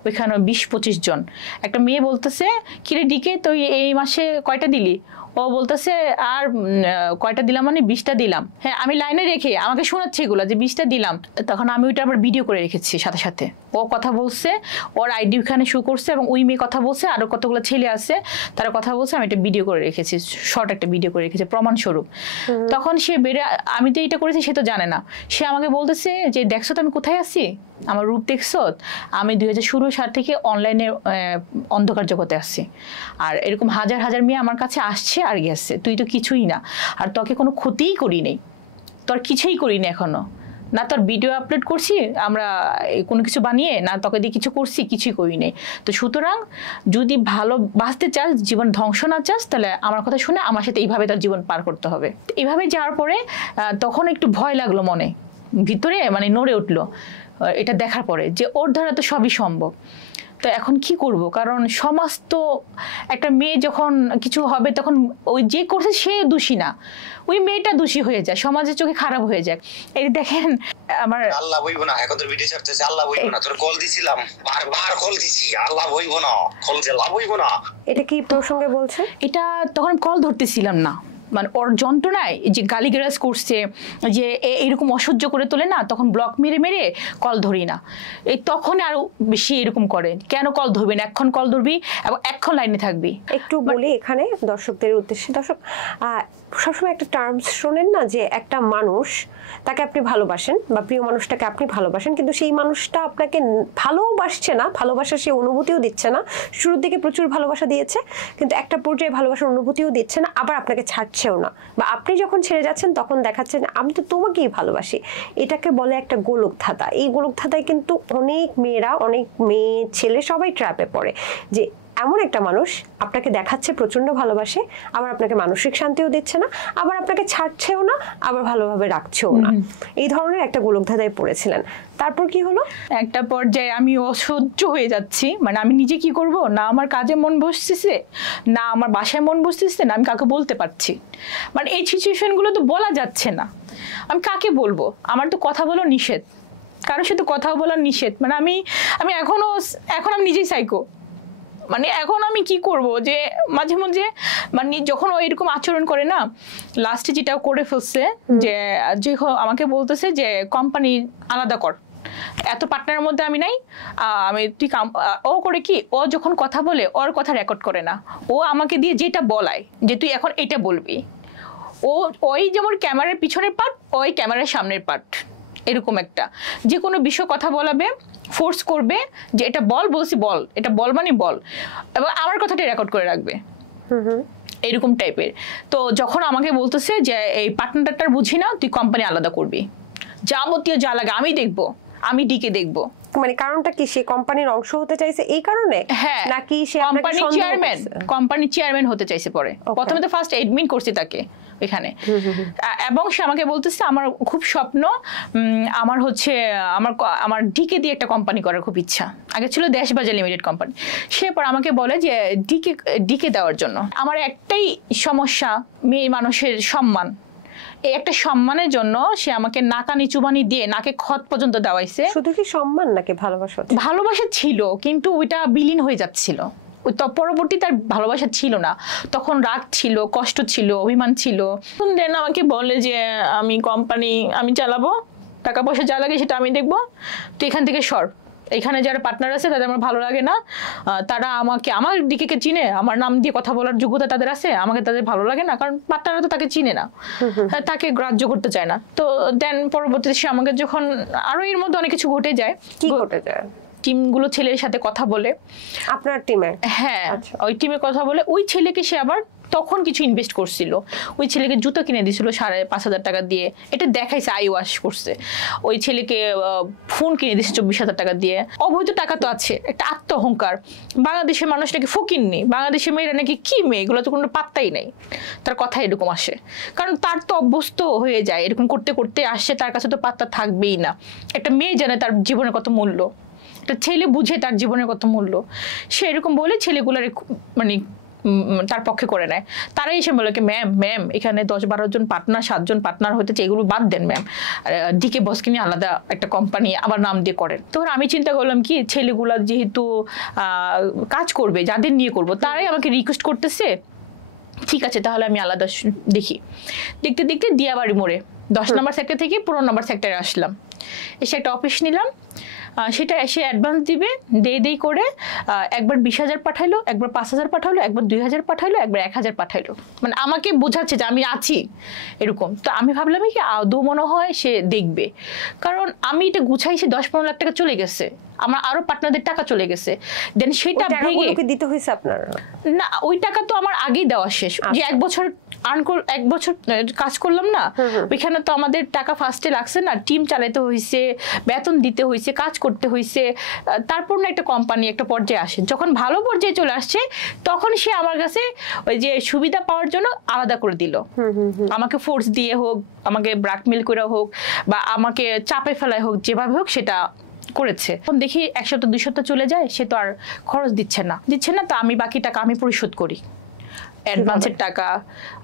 ওইখানে 20-25 জন। একটা মেয়ে বলতেছে কিরে ডিকে তুই এই মাসে কয়টা দিলি? ও বলতেছে আর কয়টা দিলাম মানে 20টা দিলাম। হ্যাঁ, আমি লাইনে রেখে আমাকে শোনাচ্ছে এগুলো যে 20টা দিলাম। তখন আমি ওইটা আবার ভিডিও করে রেখেছি সাথে সাথে। ও কথা বলছে, ওর আইডি ওখানে শো করছে, এবং ওই মেয়ে কথা বলছে, আরো কতগুলো ছেলে আছে তারা কথা বলছে। আমি একটা ভিডিও করে রেখেছি, শর্ট একটা ভিডিও করে রেখেছি প্রমাণস্বরূপ। তখন সে বেড়ে, আমি তো এটা করেছি সে তো জানে না, সে আমাকে বলতেছে যে দেখছো তো আমি কোথায় আছি, আমার রূপ দেখছো, আমি 2016 সাল থেকে অনলাইনে অন্ধকার জগতে আসছি, আর এরকম হাজার হাজার মেয়ে আমার কাছে আসছে আর গেছে, তুই তো কিছুই না, আর তোকে কোনো ক্ষতিই করি নেই, তোর কিছুই করি না এখনো, না তোর ভিডিও আপলোড করছি আমরা কোনো কিছু বানিয়ে, না তোকে দিয়ে কিছু করছি, কিছুই করি নেই। তো সুতরাং যদি ভালো বাঁচতে চাস, জীবন ধ্বংস না চাস, তাহলে আমার কথা শুনে আমার সাথে এইভাবে তার জীবন পার করতে হবে। এইভাবে যাওয়ার পরে তখন একটু ভয় লাগলো মনে ভিতরে, মানে নড়ে উঠলো এটা দেখার পরে যে ওর দ্বারা তো সবই সম্ভব। তো এখন কি করব, কারণ সমাজ তো একটা মেয়ে যখন কিছু হবে তখন ওই যে করছে সে দোষী না, ওই মেয়েটা দোষী হয়ে যায়, সমাজের চোখে খারাপ হয়ে যায়। এই দেখেন আমার আল্লাহ বইবো না, এখন তোর ভিডিও ছাড়তেছে আল্লাহ বইবো না, তোর কল দিছিলাম বারবার কল দিছি, আল্লাহ বইবো না, কল যে লাভ হইবো না। এটা কি প্রসঙ্গে বলছে? এটা তখন কল ধরতেছিলাম না, মানে ওর যন্ত্রণায় যে গালিগালাজ করছে, যে এরকম অসহ্য করে তোলে না, তখন ব্লক মেরে মেরে কল ধরি না। এই তখন আরো বেশি এরকম করে, কেন কল ধরবি না, এখন কল ধরবি এবং এখন লাইনে থাকবি। একটু বলি এখানে দর্শকদের উদ্দেশ্যে, দর্শক সবসময় একটা টার্মস শোনেন না, যে একটা মানুষ তাকে আপনি ভালোবাসেন বা প্রিয় মানুষটাকে আপনি ভালোবাসেন, কিন্তু সেই মানুষটা আপনাকে ভালোবাসছে না, ভালোবাসার সে অনুভূতিও দিচ্ছে না। শুরুর দিকে প্রচুর ভালোবাসা দিয়েছে, কিন্তু একটা পর্যায়ে ভালোবাসার অনুভূতিও দিচ্ছে না, আবার আপনাকে ছাড়ছেও না, বা আপনি যখন ছেড়ে যাচ্ছেন তখন দেখাচ্ছেন আমি তো তোমাকেই ভালোবাসি। এটাকে বলে একটা গোলকধাঁধা। এই গোলকধাঁধায় কিন্তু অনেক মেয়েরা, অনেক মেয়ে ছেলে সবাই ট্র্যাপে পড়ে, যে এমন একটা মানুষ আপনাকে দেখাচ্ছে প্রচন্ড ভালোবাসে, আবার আপনাকে মানসিক শান্তিও দিচ্ছে না, আবার আপনাকে ছাড়ছেও না, আবার ভালোভাবে রাখছেও না। এই ধরনের একটা গোলকধাঁধায় পড়েছিলেন। তারপর কি হলো? একটা পর্যায়ে আমি অসহ্য হয়ে যাচ্ছি, মানে আমি নিজে কি করব, না আমার কাজে মন বসতেছে, না আমার বাসায় মন বসতেছে, না আমি কাকে বলতে পারছি। মানে এই সিচুয়েশনগুলো তো বলা যাচ্ছে না, আমি কাকে বলবো, আমার তো কথা বলা নিষেধ, কারোর সাথে কথা বলা নিষেধ। মানে আমি এখন আমি নিজেই সাইকো, মানে এখন আমি কি করব, যে মাঝে মাঝে মানে যখন ও এরকম আচরণ করে না, লাস্টে যেটা করে ফেলছে যে আমাকে বলতেছে যে কোম্পানি আলাদা কর, এত পার্টনারের মধ্যে আমি নাই, আমি তুই ও করে কি, ও যখন কথা বলে ওর কথা রেকর্ড করে না, ও আমাকে দিয়ে যেটা বলায় যে তুই এখন এটা বলবি, ওই যেমন ক্যামেরার পিছনের পার্ট, ওই ক্যামেরার সামনের পার্ট, এরকম একটা যে কোনো বিষয় কথা বলাবে, ফোর্স করবে যে এটা বলছি বল, এটা বল মানে বল, এবং আমার কথাটা রেকর্ড করে রাখবে, এরকম টাইপের। তো যখন আমাকে বলতেছে যে এই পার্টনারটার বুঝি না, তুই কোম্পানি আলাদা করবি, যাবতীয় যা লাগে আমি দেখবো, আমি ডিকে দেখবো। মানে কারণটা কি, সে কোম্পানির অংশ হতে চাইছে এই কারণে? হ্যাঁ, নাকি সে কোম্পানির চেয়ারম্যান হতে চাইছে পরে? প্রথমে তো ফার্স্ট এডমিন করছি তাকে এখানে, এবং সে আমাকে বলতেছে আমার খুব স্বপ্ন, আমার হচ্ছে আমার ডিকে দিয়ে একটা কোম্পানি করার খুব ইচ্ছা, আগে ছিল দেশবাজার লিমিটেড কোম্পানি। সে পর আমাকে বলে যে ডিকে দেওয়ার জন্য আমার একটাই সমস্যা, মেয়ে মানুষের সম্মান, এই একটা সম্মানের জন্য সে আমাকে নাকানি চুবানি দিয়ে নাকে খত পর্যন্ত দেওয়াইছে। শুধু কি সম্মান নাকি ভালোবাসা? ভালোবাসা ছিল, কিন্তু ওইটা বিলীন হয়ে যাচ্ছিল, পরবর্তী তার ভালোবাসা ছিল না, তখন রাগ ছিল, কষ্ট ছিল, অভিমান ছিল। দেন আমাকে বলে যে আমি কোম্পানি আমি চালাবো, টাকা পয়সা যা লাগে সেটা আমি দেখবো, তো এখান থেকে সর, এখানে যারা পার্টনার আছে তাদের আমার ভালো লাগে না, তারা আমার দিকে চিনে, আমার নাম দিয়ে কথা বলার যোগ্যতা তাদের আছে, আমাকে তাদের ভালো লাগে না, কারণ পার্টনাররা তো তাকে চিনে না, তাকে গ্রাহ্য করতে চায় না। তো দেন পরবর্তীতে সে আমাকে যখন আরো এর মধ্যে অনেক কিছু ঘটে যায়, কি ঘটে যায়? টিমগুলো ছেলের সাথে কথা বলে, আপনার টিমে? হ্যাঁ, ওই টিমে কথা বলে ওই ছেলেকে সে আবার তখন কিছু ইনভেস্ট করছিল, ওই ছেলেকে জুতো কিনে দিয়েছিল 5,500 টাকা দিয়ে, এটা দেখাইছে আই ওয়াশ করছে। ওই ছেলেকে ফোন কিনে দিয়েছে 24,000 টাকা দিয়ে। অবৈধ টাকা তো আছে, একটা আত্ম অহংকার। বাংলাদেশের মানুষ নাকি ফকিন্নি, বাংলাদেশের মেয়েরা নাকি কি মেয়ে, এগুলো তো কোনো পাত্তাই নেই, তার কথা এরকম আসে, কারণ তার তো অভ্যস্ত হয়ে যায়, এরকম করতে করতে আসছে, তার কাছে তো পাত্তা থাকবেই না। একটা মেয়ে জানে তার জীবনের কত মূল্য, একটা ছেলে বুঝে তার জীবনের কত মূল্য, সে এরকম বলে ছেলেগুলার মানে তার পক্ষে করে নেয়। তারাই এসে বলে কি ম্যাম এখানে 10-12 জন পার্টনার, 7 জন পার্টনার হতেছে, এগুলো বাদ দেন ম্যাম, ডিকে বসকে নিয়ে আলাদা একটা কোম্পানি আবার নাম দিয়ে করেন। তখন আমি চিন্তা করলাম কি ছেলেগুলা যেহেতু কাজ করবে, যাদের নিয়ে করব, তারাই আমাকে রিকোয়েস্ট করতেছে, ঠিক আছে তাহলে আমি আলাদা দেখি। দেখতে দেখতে দিয়াবাড়ি মোড়ে 10 নম্বর সেক্টর থেকে 15 নম্বর সেক্টরে আসলাম, এসে একটা অফিস নিলাম। সেটা এসে অ্যাডভান্স দিবে, দেই করে একবার 20,000 পাঠাইলো, একবার 5,000 পাঠাইলো, একবার 2,000 পাঠাইলো, একবার 1,000 পাঠাইলো, মানে আমাকে বোঝাচ্ছে যে আমি আছি এরকম। তো আমি ভাবলাম কি আদৌ মনে হয় সে দেখবে, কারণ আমি এটা গুছাইছি 10-15 লাখ টাকা চলে গেছে, আমার আরো পার্টনারদের টাকা চলে গেছে। দেন সেটা ভেঙে দিতে হয়েছে আপনার না, ওই টাকা তো আমার আগেই দেওয়া শেষ, যে 1 বছর এক বছর কাজ করলাম না, ওইখানে তো আমাদের টাকা ফার্স্টে লাগছে না, টিম চালাতে হয়েছে, বেতন দিতে হয়েছে, কাজ করতে হয়েছে, তারপর না একটা কোম্পানি একটা পর্যায়ে আসে, যখন ভালো পর্যায়ে চলে আসছে তখন সে আমার কাছে ওই যে সুবিধা পাওয়ার জন্য আলাদা করে দিল, আমাকে ফোর্স দিয়ে হোক, আমাকে ব্ল্যাকমেল করে হোক, বা আমাকে চাপে ফেলায় হোক, যেভাবে হোক সেটা করেছে। তখন দেখি 1 সপ্তাহ 2 সপ্তাহ চলে যায়, সে তো আর খরচ দিচ্ছে না, তো আমি বাকি টাকা আমি পরিশোধ করি। অ্যাডভান্সের টাকা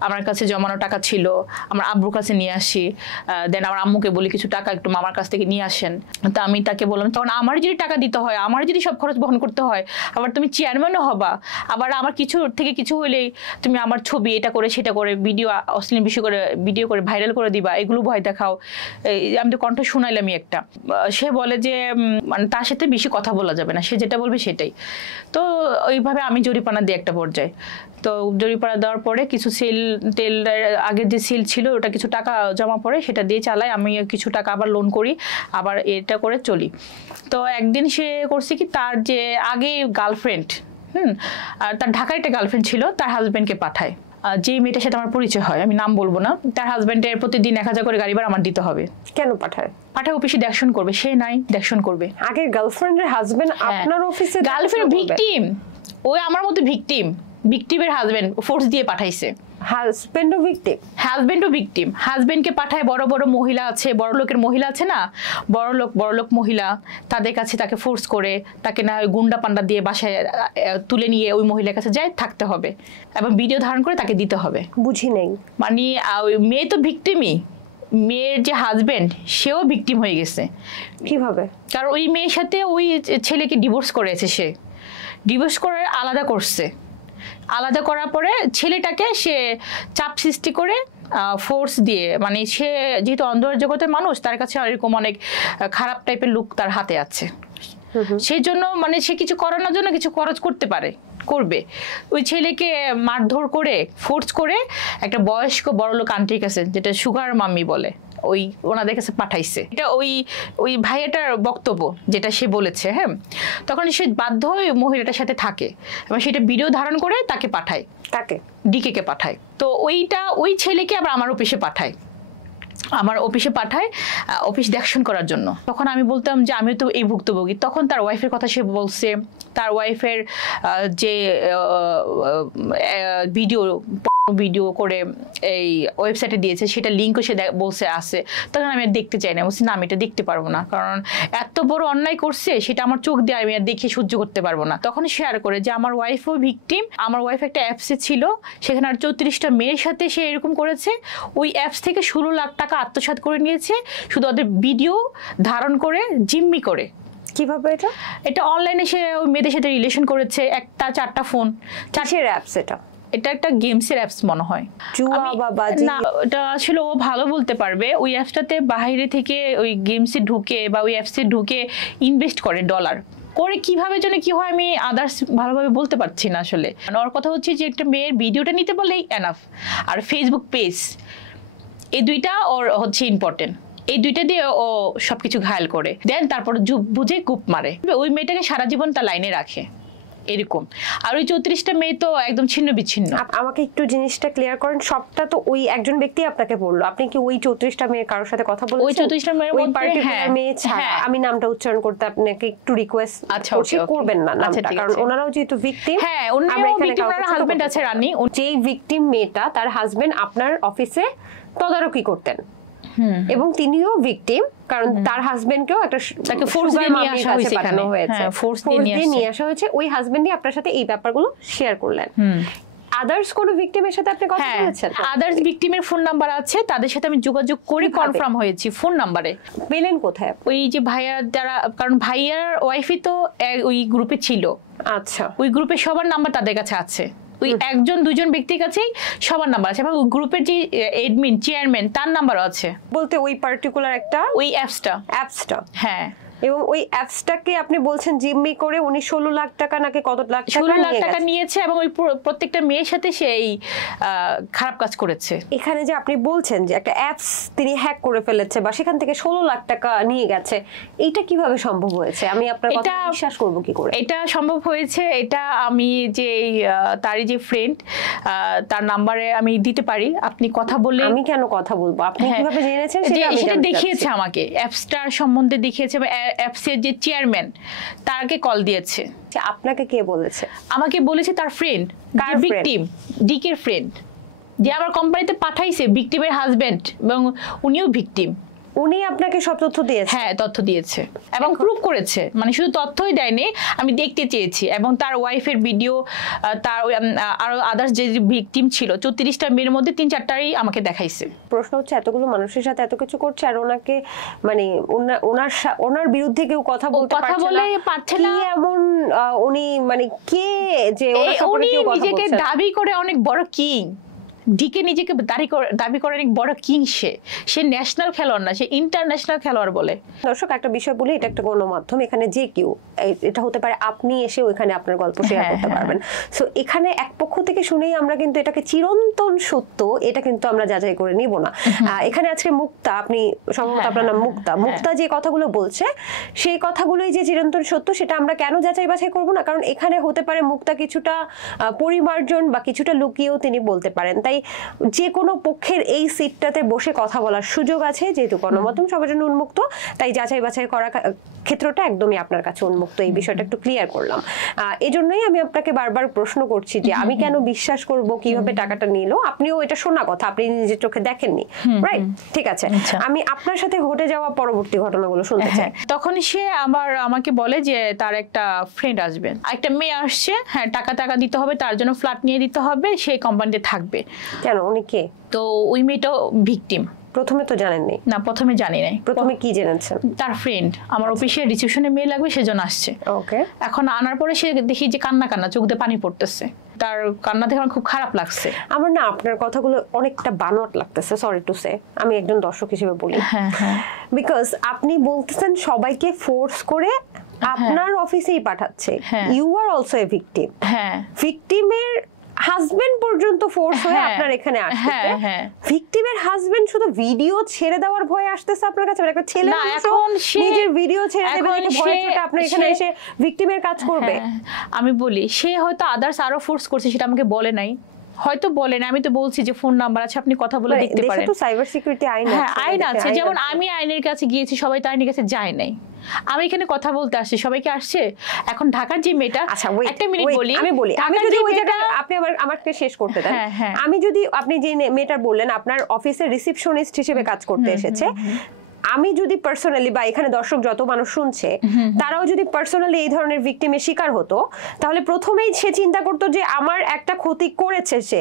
আমার কাছে জমানো টাকা ছিল, আমার আব্বুর কাছে নিয়ে আসি, দেন আমার আম্মুকে বলি কিছু টাকা একটু মামার কাছ থেকে নিয়ে আসেন। তা আমি তাকে বললাম, তখন আমার যদি টাকা দিতে হয়, আমার যদি সব খরচ বহন করতে হয়, আবার তুমি চেয়ারম্যানও হবা, আবার আমার কিছু থেকে কিছু হলেই তুমি আমার ছবি এটা করে সেটা করে ভিডিও অশ্লীল বিষয় করে ভিডিও করে ভাইরাল করে দিবা, এগুলো ভয় দেখাও। আমি তো কণ্ঠ শুনাইলামই একটা। সে বলে যে মানে তার সাথে বেশি কথা বলা যাবে না, সে যেটা বলবে সেটাই। তো ওইভাবে আমি জরিপানা দিই একটা পর্যায়ে। তো জরিপানা দেওয়ার পরে কিছু তেল আগের যে সেল ছিল ওটা কিছু টাকা জমা পড়ে, সেটা দিয়ে চালাই, আমি কিছু টাকা আবার লোন করি, আবার এটা করে চলি। তো একদিন সে করছে কি, তার যে আগে গার্লফ্রেন্ড, আর তার ঢাকায় একটা গার্লফ্রেন্ড ছিল, তার হাজবেন্ডকে পাঠায়, যে মেয়েটার সাথে আমার পরিচয় হয়, আমি নাম বলবো না, তার হাজবেন্ডের প্রতিদিন 1,000 করে গাড়ি ভাড়া আমার দিতে হবে। কেন পাঠায়? অফিসে দেখশন করবে, সে নাই দেখশন করবে। আগের গার্লফ্রেন্ডের হাজবেন্ড আপনার অফিসে? গার্লফ্রেন্ড ভিকটিম, ওই আমার মতো ভিকটিমের হাজবেন্ড ফোর্স দিয়ে পাঠাইছে। হাজবেন্ডও ভিকটিম, হাজবেন্ডকে পাঠায়। বড় বড় মহিলা আছে, বড় লোকের মহিলা আছে না, বড় লোক মহিলা, তাদের কাছে তাকে ফোর্স করে, তাকে না গুন্ডা পান্ডা দিয়ে বাসায় তুলে নিয়ে ওই মহিলার কাছে যায় থাকতে হবে, এবং ভিডিও ধারণ করে তাকে দিতে হবে। বুঝি নেই, মানে মেয়ে তো ভিকটিমই, মেয়ের যে হাজবেন্ড সেও ভিকটিম হয়ে গেছে। কিভাবে? কারণ ওই মেয়ের সাথে ওই ছেলেকে ডিভোর্স করেছে, সে ডিভোর্স করে আলাদা করছে, আলাদা করার পরে ছেলেটাকে সে চাপ সৃষ্টি করে ফোর্স দিয়ে, মানে সে যেহেতু অন্ধকার জগতের মানুষ, তার কাছে এরকম অনেক খারাপ টাইপের লুক তার হাতে আছে, সেই জন্য মানে সে কিছু করানোর জন্য কিছু খরচ করবে। ওই ছেলেকে মারধর করে ফোর্স করে একটা বয়স্ক বড়লোক আন্টির কাছে, যেটা সুগার মাম্মি বলে, ওনাদের কাছে পাঠাইছে। এটা ওই ভাইয়াটার বক্তব্য যেটা সে বলেছে। হ্যাঁ, তখন সে বাধ্য হয়ে মহিলাটার সাথে থাকে এবং সেটা ভিডিও ধারণ করে তাকে পাঠায়, ডিকে পাঠায়। তো ওই ছেলেকে আবার আমার অফিসে পাঠায় অফিস দেখশন করার জন্য। তখন আমি বলতাম যে আমি তো এই ভুক্তভোগী। তখন তার ওয়াইফের কথা সে বলছে, তার ওয়াইফের যে ভিডিও করে এই ওয়েবসাইটে দিয়েছে, সেটা লিঙ্কও সে বলছে আছে। তখন আমি আর দেখতে চাই না, বলছি না আমি এটা দেখতে পারবো না, কারণ এত বড় অন্যায় করছে, সেটা আমার চোখ দিয়ে আমি আর দেখে সহ্য করতে পারবো না। তখন শেয়ার করে যে আমার ওয়াইফও ভিকটিম, আমার ওয়াইফ একটা অ্যাপসে ছিল, সেখানে আর 34টা মেয়ের সাথে সে এরকম করেছে, ওই অ্যাপস থেকে 16 লাখ টাকা আত্মসাৎ করে নিয়েছে, শুধু ওদের ভিডিও ধারণ করে জিম্মি করে কিভাবে এটা? এটা অনলাইনে সে ওই মেয়েদের সাথে রিলেশন করেছে, 1টা 4টা ফোন। কিসের অ্যাপস এটা? এটা একটা গেমসের অ্যাপস মনে হয়। জুয়া বা বাজি? না, এটা আসলে ও ভালো বলতে পারবে। ওই অ্যাপসটাতে বাইরে থেকে ওই গেমসে ঢুকে বা ওই অ্যাপসে ঢুকে ইনভেস্ট করে ডলার করে, কিভাবে যেন কি হয় আমি আদার্স ভালোভাবে বলতে পারছি না আসলে। ওর কথা হচ্ছে যে একটা মেয়ের ভিডিওটা নিতে বললেই এনাফ, আর ফেসবুক পেজ, এই দুইটা ওর হচ্ছে ইম্পর্টেন্ট। এই দুইটা দিয়ে ও সবকিছু ঘায়াল করে দেন, তারপর বুঝে কূপ মারে। ওই মেয়েটাকে সারা জীবন তার লাইনে রাখে এরকম। আর ওই 34টা মেয়ে তো একদম ছিন্ন বিচ্ছিন্ন। আমাকে একটু জিনিসটা ক্লিয়ার করেন, সবটা তো ওই একজন ব্যক্তি আপনাকে বললো, আপনি কি ওই 34টা মেয়ের কারোর সাথে কথা বলেছেন? ওই 34টা মেয়ের ওই মধ্যে পার্টিকুলার মেয়ে ছাড়া? আমি নামটা উচ্চারণ করতে আপনাকে একটু রিকোয়েস্ট করছি, করবেন না নামটা, কারণ ওনারাও যেহেতু ভিকটিম। হ্যাঁ, ওনারও ভিকটিম, ওনার হাজবেন্ড আছে রানী। যেই ভিকটিম মেয়েটা, তার হাজবেন্ড আপনার অফিসে তদারকি করতেন এবং তিনিও ভিকটিম, কারণ তার হাজবেন্ডকেও তাকে ফোর্স দিয়ে নিয়ে আসা হয়েছে, পাঠানো হয়েছে, ফোর্স দিয়ে নিয়ে আসা হয়েছে। ওই হাজবেন্ডই আপনার সাথে এই ব্যাপারগুলো শেয়ার করলেন। আদার্স কোন ভিকটিমের সাথে আপনি কথা বলেছেন? আদার্স ভিকটিমের ফোন নাম্বার আছে, তাদের সাথে আমি যোগাযোগ করে কনফার্ম হয়েছি ফোন নাম্বারে। পেলেন কোথায়? ওই যে ভাইয়া যারা, কারণ ভাইয়ার ওয়াইফই তো ওই গ্রুপে ছিল। আচ্ছা, ওই গ্রুপে সবার নাম্বার তাদের কাছে আছে। ওই 1-2জন ব্যক্তির কাছেই সবার নাম্বার আছে, এবং গ্রুপের যে এডমিন চেয়ারম্যান তার নাম্বারও আছে। বলতে ওই পার্টিকুলার একটা ওই অ্যাপসটা হ্যাঁ। এবং ওই অ্যাপসটাকে আপনি বলছেন জিম্মি করে উনি 16 লাখ টাকা নাকি কত লাখ টাকা 16 লাখ টাকা নিয়েছে, এবং ওই প্রত্যেকটা মেয়ের সাথে সে এই খারাপ কাজ করেছে। এখানে যে আপনি বলছেন যে একটা অ্যাপস তিনি হ্যাক করে ফেলেছে বা সেখান থেকে 16 লাখ টাকা নিয়ে গেছে, এইটা কিভাবে সম্ভব হয়েছে? আমি আপনার কথা বিশ্বাস করব কি করে? এটা সম্ভব হয়েছে, এটা আমি যে তারই যে ফ্রেন্ড, তার নাম্বারে আমি দিতে পারি, আপনি কথা বললে। আমি কেন কথা বলবো? আপনি কিভাবে জেনেছেন সেটা দেখিয়েছে আমাকে, অ্যাপসটার সম্বন্ধে দেখিয়েছে, অ্যাপসের যে চেয়ারম্যান তাকে কল দিয়েছে। আপনাকে কে বলেছে? আমাকে বলেছে তার ফ্রেন্ড, ভিকটিম, ডিকের ফ্রেন্ড, যে আমার কোম্পানিতে পাঠাইছে ভিকটিমের হাজবেন্ড, এবং উনিও ভিকটিম। উনি আপনাকে সব তথ্য দিয়েছে? হ্যাঁ, তথ্য দিয়েছে এবং প্রুফ করেছে। মানে শুধু তথ্যই দেয়নি, আমি দেখতে চেয়েছি, এবং তার ওয়াইফের ভিডিও, তার আরো আদার্স যে ভিকটিম ছিল 34টা মেয়ের মধ্যে 3-4টাই আমাকে দেখাইছে। প্রশ্ন হচ্ছে, এতগুলো মানুষের সাথে এত কিছু করছে, আর ওনাকে মানে ওনার বিরুদ্ধে কেউ কথা বলতে পারছে না, এমন উনি মানে কে যে উনি নিজেকে দাবি করে অনেক বড় কিং। ডিকে নিজেকে দাবি করে অনেক বড় কিং। সে ন্যাশনাল খেলোয়াড় না, সে ইন্টারন্যাশনাল খেলোয়াড় বলে। দর্শক, একটা বিষয় বলি, এটা একটা গণমাধ্যম, এখানে যে কেউ, এটা হতে পারে আপনি এসে ওইখানে আপনার গল্প শেয়ার করতে পারবেন। সো এখানে এক পক্ষ থেকে শুনেই আমরা কিন্তু এটাকে চিরন্তন সত্য এটা কিন্তু আমরা যাচাই করে নিব না। এখানে আজকে মুক্তা, আপনি সম্ভবত আপনার নাম মুক্তা যে কথাগুলো বলছে, সেই কথাগুলোই যে চিরন্তন সত্য সেটা আমরা কেন যাচাই বাছাই করব না? কারণ এখানে হতে পারে মুক্তা কিছুটা পরিমার্জন বা কিছুটা লুকিয়েও তিনি বলতে পারেন। তাই যে কোনো পক্ষের এই সিটটাতে বসে কথা বলার সুযোগ আছে, যেহেতু গণমাধ্যম সবার জন্য উন্মুক্ত, তাই যাচাই বাছাই করার ক্ষেত্রটা একদমই আপনার কাছে উন্মুক্ত। এই বিষয়টা একটু ক্লিয়ার করলাম। এই জন্যই আমি আপনাকে বারবার প্রশ্ন করছি যে আমি কেন বিশ্বাস করব কিভাবে টাকাটা নিল? আপনিও এটা শোনা কথা, আপনি নিজের চোখে দেখেননি, রাইট? ঠিক আছে, আমি আপনার সাথে ঘটে যাওয়া পরবর্তী ঘটনাগুলো শুনতে চাই। তখন সে আমাকে বলে যে তার একটা ফ্রেন্ড আসবে, একটা মেয়ে আসছে, হ্যাঁ টাকা দিতে হবে, তার জন্য ফ্ল্যাট নিয়ে দিতে হবে, সেই কোম্পানিতে থাকবে। কেন, উনি কে? তো ওই মেয়েটাও ভিকটিম। প্রথমে তো জানেননি? না, প্রথমে জানি নাই। প্রথমে কি জেনেছেন? তার ফ্রেন্ড আমার অফিসে রিসেপশনে মেয়ে লাগবে, সেজন্য আসছে। ওকে। এখন আনার পরে সে দেখি যে কান্না চোখ দিয়ে পানি পড়তেছে, তার কান্না দেখে আমার খুব খারাপ লাগছে। আমার না আপনার কথাগুলো অনেকটা বানোয়াট লাগতেছে, সরি টু সে, আমি একজন দর্শক হিসেবে বলি। বিকজ আপনি বলতেছেন সবাইকে ফোর্স করে আপনার অফিসেই পাঠাচ্ছে। You are also a victim. ভিকটিমের হাজবেন্ড পর্যন্ত ফোর্স হয়ে আপনার এখানে আসছে। ভিকটিমের হাজবেন্ড শুধু ভিডিও ছেড়ে দেওয়ার ভয়ে আসতেছে আপনার কাছে? একটা ছেলে এখন নিজের ভিডিও ছেড়ে দেবে দেখে ভয় চোটে আপনার এখানে এসে ভিকটিমের কাজ করবে? আমি বলি, সে হয়তো আদার্স আরো ফোর্স করছে, সেটা আমাকে বলে নাই, হয়তো বলেন। আমি তো বলছি যে ফোন নাম্বার আছে, আপনি কথা বলে দেখতে পারেন। দেশে তো সাইবার সিকিউরিটি আইন আছে। আইন আছে, যেমন আমি আইনের কাছে গিয়েছি, সবাই তো আইনের কাছে যায় নাই। আমি এখানে কথা বলতে আসছি, সবাইকে আসছে। এখন ঢাকার যে মেয়েটা, একটা মিনিট বলি, আমি যদি ওই জায়গায় আপনি আমাকে শেষ করতে দেন। আমি যদি, আপনি যে মেয়েটা বললেন আপনার অফিসের রিসেপশনিস্ট হিসেবে কাজ করতে এসেছে, আমি যদি পার্সোনালি বা এখানে দর্শক যত মানুষ শুনছে তারাও যদি পার্সোনালি এই ধরনের ভিকটিমের শিকার হতো, তাহলে প্রথমেই সে চিন্তা করতো যে আমার একটা ক্ষতি করেছে, সে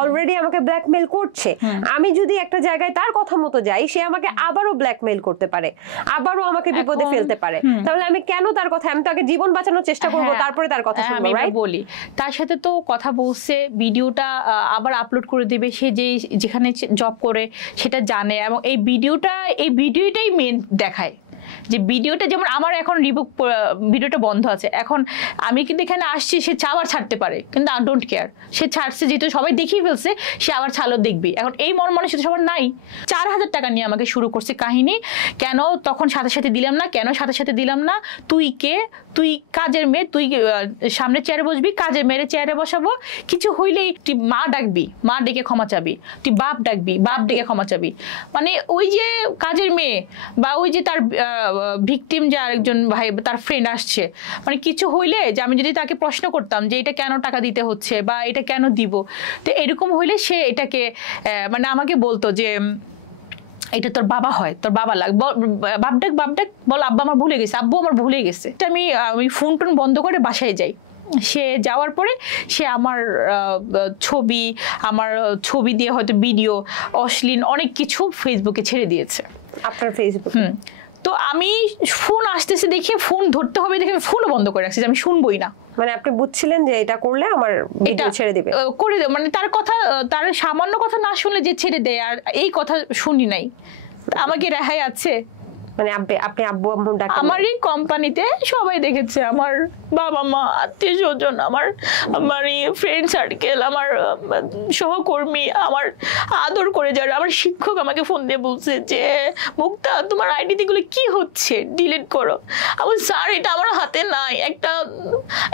অলরেডি আমাকে ব্ল্যাকমেল করছে, আমি যদি একটা জায়গায় তার কথা মতো যাই সে আমাকে আবারও ব্ল্যাকমেল করতে পারে, আবারও আমাকে বিপদে ফেলতে পারে, তাহলে আমি কেন তার কথা, আমি তাকে জীবন বাঁচানোর চেষ্টা করব, তারপরে তার কথা শুনবো, রাইট? বলি তার সাথে তো কথা বলছে, ভিডিওটা আবার আপলোড করে দিবে, সে যেখানে জব করে সেটা জানে, এবং এই ভিডিওটাই মেন দেখায় যে ভিডিওটা, যেমন আমার এখন রিবুক ভিডিওটা বন্ধ আছে, এখন আমি কিন্তু এখানে আসছি, সে আবার ছাড়তে পারে, কিন্তু আই ডোন্ট কেয়ার, সে ছাড়ছে যেহেতু সবাই দেখিয়ে ফেলছে, সে আবার ছাড়লো দেখবি। এখন এই মানসিকতা সবার নাই। 4000 টাকা নিয়ে আমাকে শুরু করছে কাহিনী, কেন তখন সাথে সাথে দিলাম না, কেন সাথে সাথে দিলাম না, তুই কে, তুই কাজের মেয়ে, তুই সামনে চেয়ারে বসবি, কাজের মেয়ের চেয়ারে বসাবো, কিছু হইলেই তুই মা ডাকবি, মা ডেকে ক্ষমা চাবি, তুই বাপ ডাকবি, বাপ ডেকে ক্ষমা চাবি। মানে ওই যে কাজের মেয়ে বা ওই যে তার ভিকটিম যে আরেকজন ভাই তার ফ্রেন্ড আসছে, মানে কিছু হইলে যে আমি যদি তাকে প্রশ্ন করতাম যে এটা কেন টাকা দিতে হচ্ছে বা এটা কেন দিব, তো এরকম হইলে সে এটাকে মানে আমাকে বলতো যে এটা তোর বাবা হয়, তোর বাবা লাগ, বাপ ডাক বল, আব্বা আমার ভুলে গেছে, আব্বু আমার ভুলে গেছে। আমি ফোন টোন বন্ধ করে বাসায় যাই। সে যাওয়ার পরে সে আমার ছবি দিয়ে হয়তো ভিডিও অশ্লীল অনেক কিছু ফেসবুকে ছেড়ে দিয়েছে। আপনার ফেসবুক? তো আমি ফোন আসতেছে দেখে ফোন ধরতে হবে দেখে আমি ফোনও বন্ধ করে রাখছি, আমি শুনবই না। মানে আপনি বুঝছিলেন যে এটা করলে আমার ভিডিও ছেড়ে দিবে, করে দেবে, মানে তার কথা, তার সামান্য কথা না শুনলে যে ছেড়ে দেয়, আর এই কথা শুনি নাই, আমাকে রেহাই আছে? মানে আপনি আব্বু আম্মু ডাকেন? আমার এই কোম্পানিতে সবাই দেখেছে, আমার বাবা মা, আত্মীয় স্বজন, আমার ফ্রেন্ড সার্কেল, আমার সহকর্মী, আমার আদর করে যারা, আমার শিক্ষক আমাকে ফোন দিয়ে বলছে যে মুক্তা তোমার আইডিতে গুলো কি হচ্ছে, ডিলিট করো। আমার স্যার এটা আমার হাতে নাই,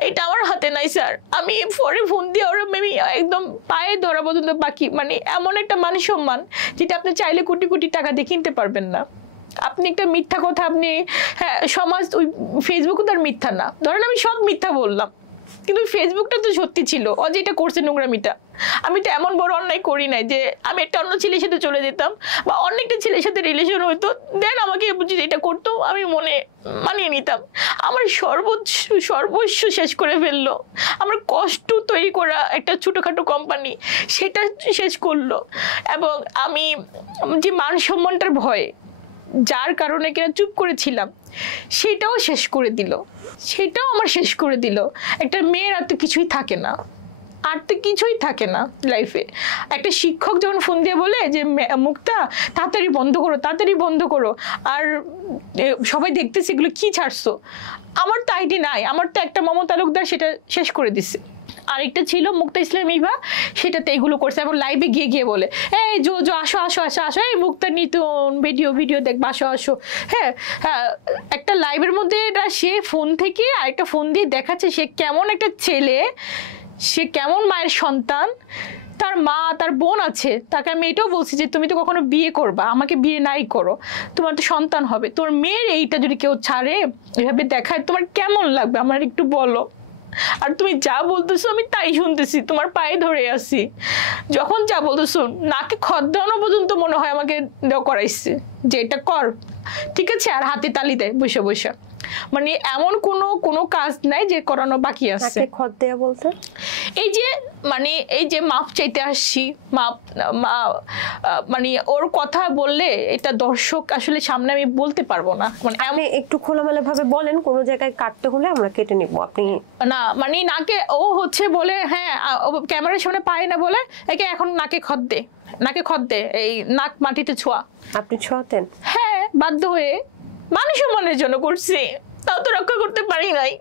এটা আমার হাতে নাই স্যার। আমি পরে ফোন দিয়ে ওরা আমি একদম পায়ে ধরা পর্যন্ত বাকি, মানে এমন একটা মান সম্মান যেটা আপনি চাইলে কোটি কোটি টাকা দিয়ে কিনতে পারবেন না। আপনি একটা মিথ্যা কথা, আপনি হ্যাঁ সমাজ, ওই ফেসবুকও তার মিথ্যা না, ধরেন আমি সব মিথ্যা বললাম, কিন্তু ফেসবুকটা তো সত্যি ছিল। ও যেটা করছে নোংরামিটা, আমি তো এমন বড় অন্যায় করি নাই যে আমি একটা অন্য ছেলের সাথে চলে যেতাম বা অন্য একটা ছেলের সাথে রিলেশন হইতো, দেন আমাকে বুঝি এটা করতো, আমি মনে মানিয়ে নিতাম। আমার সর্বস্ব শেষ করে ফেললো, আমার কষ্ট তৈরি করা একটা ছোটখাটো কোম্পানি সেটা শেষ করলো, এবং আমি যে মান সম্মানটার ভয়ে যার কারণে কিনা চুপ করেছিলাম সেটাও শেষ করে দিল, সেটাও আমার শেষ করে দিল। একটা মেয়ের আর তো কিছুই থাকে না, আর তো কিছুই থাকে না লাইফে। একটা শিক্ষক যখন ফোন দিয়ে বলে যে মুক্তা তাড়াতাড়ি বন্ধ করো, তাড়াতাড়ি বন্ধ করো, আর সবাই দেখতেছে এগুলো কি ছাড়ছো, আমার তো আইডি নাই, আমার তো একটা মমতা তালুকদার সেটা শেষ করে দিচ্ছে, আরেকটা ছিল মুক্তা ইসলাম ইভা, সেটাতে এগুলো করছে, এবং লাইভে গিয়ে বলে এই জো আসো আসো আসো আসো, এই মুক্তা নিতুন ভিডিও দেখবা, আসো আসো। হ্যাঁ, একটা লাইভের মধ্যে এটা সে ফোন থেকে আরেকটা ফোন দিয়ে দেখাচ্ছে সে কেমন একটা ছেলে, সে কেমন মায়ের সন্তান, তার মা তার বোন আছে, তাকে আমি এটাও বলছি যে তুমি তো কখনো বিয়ে করবা, আমাকে বিয়ে নাই করো, তোমার তো সন্তান হবে, তোমার মেয়ের এইটা যদি কেউ ছাড়ে এভাবে দেখায় তোমার কেমন লাগবে আমার একটু বলো। আর তুমি যা বলতেছো আমি তাই শুনতেছি, তোমার পায়ে ধরে আছি, যখন যা বলতেছো নাকে খত দেওয়ানো পর্যন্ত মনে হয় আমাকে দেওয়া করাইছে যে এটা কর, ঠিক আছে, আর হাতে তালি দেয় বসে বসে। মানে এমন কোনো কাজ নাই যে করানো বাকি আছে। খত দেয়া বলতে এই যে মাপ চাইতে আসছি, মানে ওর কথা বললে এটা দর্শক আসলে সামনে আমি বলতে পারবো না, মানে আপনি একটু খোলামেলা ভাবে বলেন, কোন জায়গায় কাটতে হলে আমরা কেটে নিব। আপনি না, মানে নাকে ও হচ্ছে বলে, হ্যাঁ ক্যামেরার সামনে পায় না বলে একে এখন নাকে খত দে, এই নাক মাটিতে ছোঁয়া। আপনি ছোঁয়াতেন? হ্যাঁ, বাধ্য হয়ে, মানুষ সম্মানের জন্য করছি, তাও তো রক্ষা করতে পারি নাই,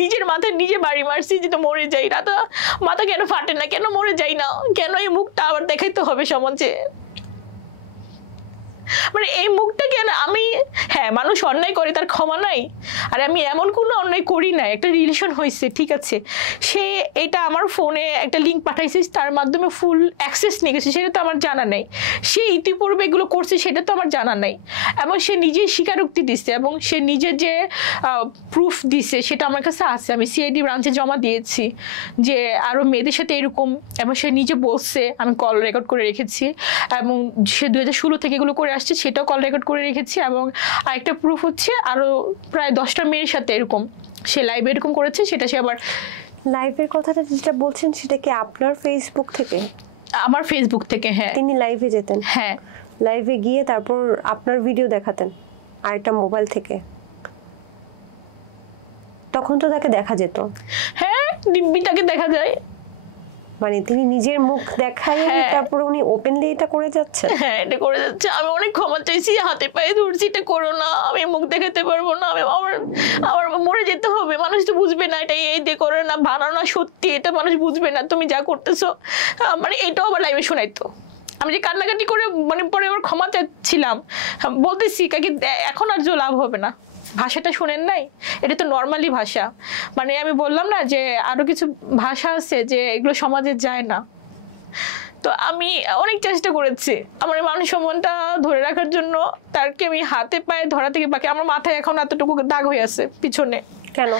নিজের মাথায় নিজে বাড়ি মারছি যে তো মরে যাই, রাতা মাথা কেন ফাটে না, কেন মরে যাই না, কেন এই মুখটা আবার দেখাইতে হবে সমাজে, মানে এই মুখটা কেন আমি, হ্যাঁ মানুষ অন্যায় করে তার ক্ষমা নাই, আর আমি এমন কোনো অন্যায় করি না, একটা রিলেশন হয়েছে ঠিক আছে, সে এটা আমার ফোনে একটা লিঙ্ক পাঠাইছিস তার মাধ্যমে ফুল অ্যাক্সেস নিয়ে গেছে, সেটা তো আমার জানা নাই, সে ইতিপূর্বে এগুলো করছে সেটা তো আমার জানা নাই, এবং সে নিজেই স্বীকারোক্তি দিচ্ছে এবং সে নিজে যে প্রুফ দিছে সেটা আমার কাছে আছে, আমি সিআইডি ব্রাঞ্চে জমা দিয়েছি যে আরো মেয়েদের সাথে এরকম, এবং সে নিজে বলছে, আমি কল রেকর্ড করে রেখেছি, এবং সে 2016 থেকে এগুলো করে আসছে সেটাও কল রেকর্ড করে রেখেছি, এবং আরেকটা প্রুফ হচ্ছে আরো প্রায় 10টা মেয়ের সাথে এরকম সে লাইভে এরকম করেছে, সেটা সে আবার লাইভের কথাটা যেটা বলছেন সেটা কি আপনার ফেসবুক থেকে? আমার ফেসবুক থেকে। হ্যাঁ, তিনি লাইভে যেতেন? হ্যাঁ, লাইভে গিয়ে তারপর আপনার ভিডিও দেখাতেন আরেকটা মোবাইল থেকে, তখন তো তাকে দেখা যেত। হ্যাঁ, দিব্যিটাকে দেখা যায়। মানে তিনি নিজের মুখ দেখায় তারপর উনি ওপেনলি এটা করে যাচ্ছে? হ্যাঁ, এটা করে যাচ্ছে। আমি অনেক ক্ষমা চাইছি, হাতে পায়ে ধরছি, এটা করো না, আমি মুখ দেখাতে পারবো না, আমি আমার মরে যেতে হবে, মানুষ তো বুঝবে না এটা এই দিয়ে করে না, বানানো না সত্যি, এটা মানুষ বুঝবে না তুমি যা করতেছো। মানে এটাও আবার লাইভে শোনাইতো। আমি যে কান্নাকাটি করে মানে পরে আবার ক্ষমা চাচ্ছিলাম, বলতেছি কাকি এখন আর যে লাভ হবে না, ভাষাটা শুনেন নাই, এটা তো নর্মালি ভাষা। মানে আমি বললাম না যে আরো কিছু ভাষা আছে যে এগুলো সমাজে যায় না। তো আমি অনেক চেষ্টা করেছি আমার মানুষ সম্মানটা ধরে রাখার জন্য, তারকে আমি হাতে পায়ে ধরা থেকে বাকি আমার মাথায় এখন এতটুকু দাগ হয়ে আছে পিছনে। কেন?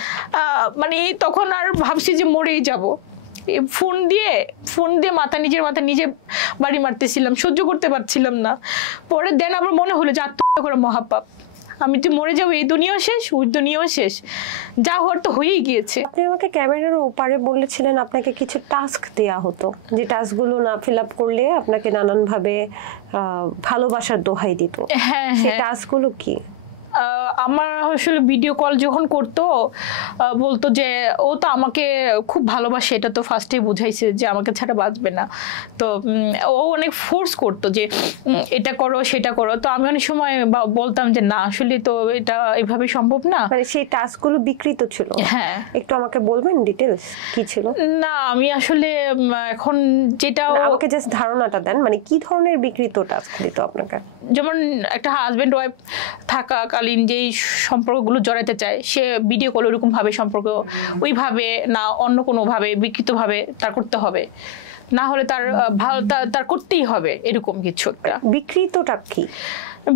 মানে তখন আর ভাবছি যে মরেই যাব। ফোন দিয়ে নিজের মাথা নিজে বাড়ি মারতেছিলাম, সহ্য করতে পারছিলাম না। পরে দেন আবার মনে হলো যে আত্মহত্যা করা মহাপাপ, আমি তো মরে যাবো, এই দুনিয়াও শেষ ওই দুনিয়াও শেষ, যা হওয়ার তো হয়েই গিয়েছে। আপনি আমাকে ক্যামেরার ওপারে বলেছিলেন আপনাকে কিছু টাস্ক দেয়া হতো, যে টাস্কগুলো না ফিল আপ করলে আপনাকে নানানভাবে ভালোবাসার দোহাই দিত। হ্যাঁ, সেই টাস্কগুলো কি? আমার আসলে ভিডিও কল যখন করতো বলতো যে ও তো আমাকে খুব ভালোবাসে, এটা তো ফার্স্টেই বুঝাইছে যে আমাকে ছাড়া বাঁচবে না। তো ও অনেক ফোর্স করতো যে এটা করো সেটা করো। তো আমি অনেক সময় বলতাম যে না, আসলে তো এটা এভাবে সম্ভব না। মানে সেই টাস্কগুলো বিকৃত ছিল? হ্যাঁ, একটু আমাকে বলবেন ডিটেইলস কি ছিল? না আমি আসলে এখন যেটা আমাকে জাস্ট ধারণাটা দেন, মানে কি ধরনের বিকৃত টাস্ক দিত আপনাকে? যেমন একটা হাজবেন্ড ওয়াইফ থাকাকালীন যেই সম্পর্কগুলো জড়াতে চায়, সে ভিডিও কল ওরকম ভাবে সম্পর্ক ওইভাবে না অন্য কোনো ভাবে বিকৃত ভাবে তার করতে হবে, না হলে তার ভালো তার করতেই হবে, এরকম কিছু একটা। বিকৃতটা কি?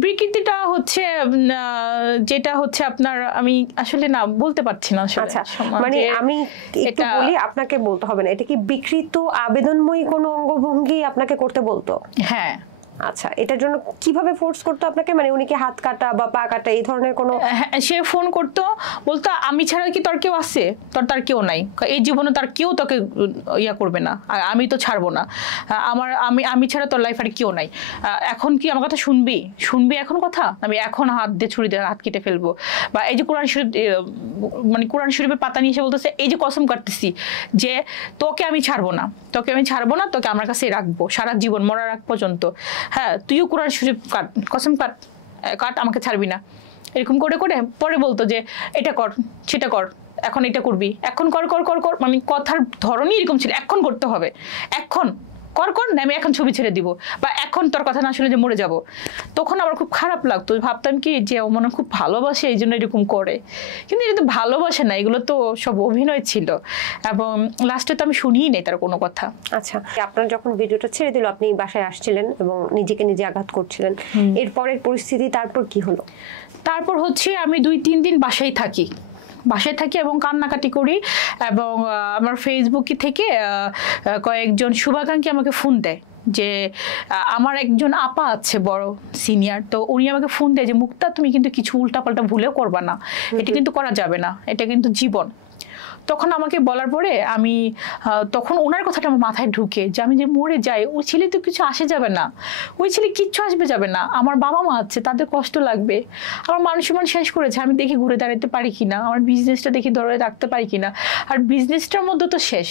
বিকৃতিটা হচ্ছে যেটা হচ্ছে আপনার, আমি আসলে না বলতে পারছি না আসলে। আচ্ছা, মানে আমি একটু বলি, আপনাকে বলতে হবে না। এটা কি বিকৃত আবেদনময়ী কোনো অঙ্গভঙ্গি আপনাকে করতে বলতো? হ্যাঁ। আচ্ছা, এটার জন্য কিভাবে ফোর্স করতো আপনাকে? মানে উনি কি হাত কাটা বা পা কাটা এই ধরনের কোনো? সে ফোন করতো, বলতো আমি ছাড়া কি তোর কেউ আছে? তার কেউ নাই, এই জীবনে তার কেউ তোকে ইয়া করবে না, আর আমি তো ছাড়বো না, আমি ছাড়া তোর লাইফ আর কেউ নাই। এখন কি আমার কথা শুনবি এখন কথা? আমি এখন হাত দিয়ে ছুরি দিয়ে হাত কেটে ফেলবো। বা এই যে কোরআন শরীফ, মানে কোরআন শরীফের পাতা নিয়ে এসে বলতেছে এই যে কসম কাটতেছি যে তোকে আমি ছাড়বো না, তোকে আমার কাছে রাখবো সারা জীবন, মরার আগ পর্যন্ত। হ্যাঁ, তুইও কোরআন শরীফ কাট, কসম কাট, আমাকে ছাড়বি না। এরকম করে করে পরে বলতো যে এটা কর সেটা কর, এখন এটা করবি, এখন কর কর কর কর, মানে কথার ধরনই এরকম ছিল, এখন করতে হবে, এখন কর না, আমি এখন ছবি ছেড়ে দিব, বা এখন তোর কথা না শুনে যে মরে যাব। তখন আমার খুব খারাপ লাগতো, ভাবতাম কি যে ও মনে খুব ভালোবাসে এই জন্য এরকম করে, কিন্তু এটা তো ভালোবাসে না, এগুলো তো সব অভিনয় ছিল, এবং লাস্টে তো আমি শুনিই নাই তার কোনো কথা। আচ্ছা, আপনার যখন ভিডিওটা ছেড়ে দিল আপনি বাসায় আসছিলেন এবং নিজেকে নিজে আঘাত করছিলেন, এরপরের পরিস্থিতি তারপর কি হলো? তারপর হচ্ছে আমি 2-3 দিন বাসায় থাকি এবং কান্নাকাটি করি, এবং আমার ফেসবুকে থেকে কয়েকজন শুভাকাঙ্ক্ষী আমাকে ফোন দেয় যে আমার একজন আপা আছে বড় সিনিয়র, তো উনি আমাকে ফোন দেয় যে মুক্তা তুমি কিন্তু কিছু উল্টাপাল্টা ভুলেও করবা না, এটা কিন্তু করা যাবে না, এটা কিন্তু জীবন। তখন আমাকে বলার পরে আমি তখন ওনার কথাটা আমার মাথায় ঢুকে যে আমি যে মরে যাই, ওই ছেলে তো কিছু আসে যাবে না, ওই ছেলে কিচ্ছু আসবে যাবে না, আমার বাবা মা আছে তাদের কষ্ট লাগবে, আমার মান সম্মান শেষ করেছে, আমি দেখি ঘুরে দাঁড়াতে পারি কিনা, আমার বিজনেসটা দেখি ধরে রাখতে পারি কিনা, আর বিজনেসটার মধ্যে তো শেষ,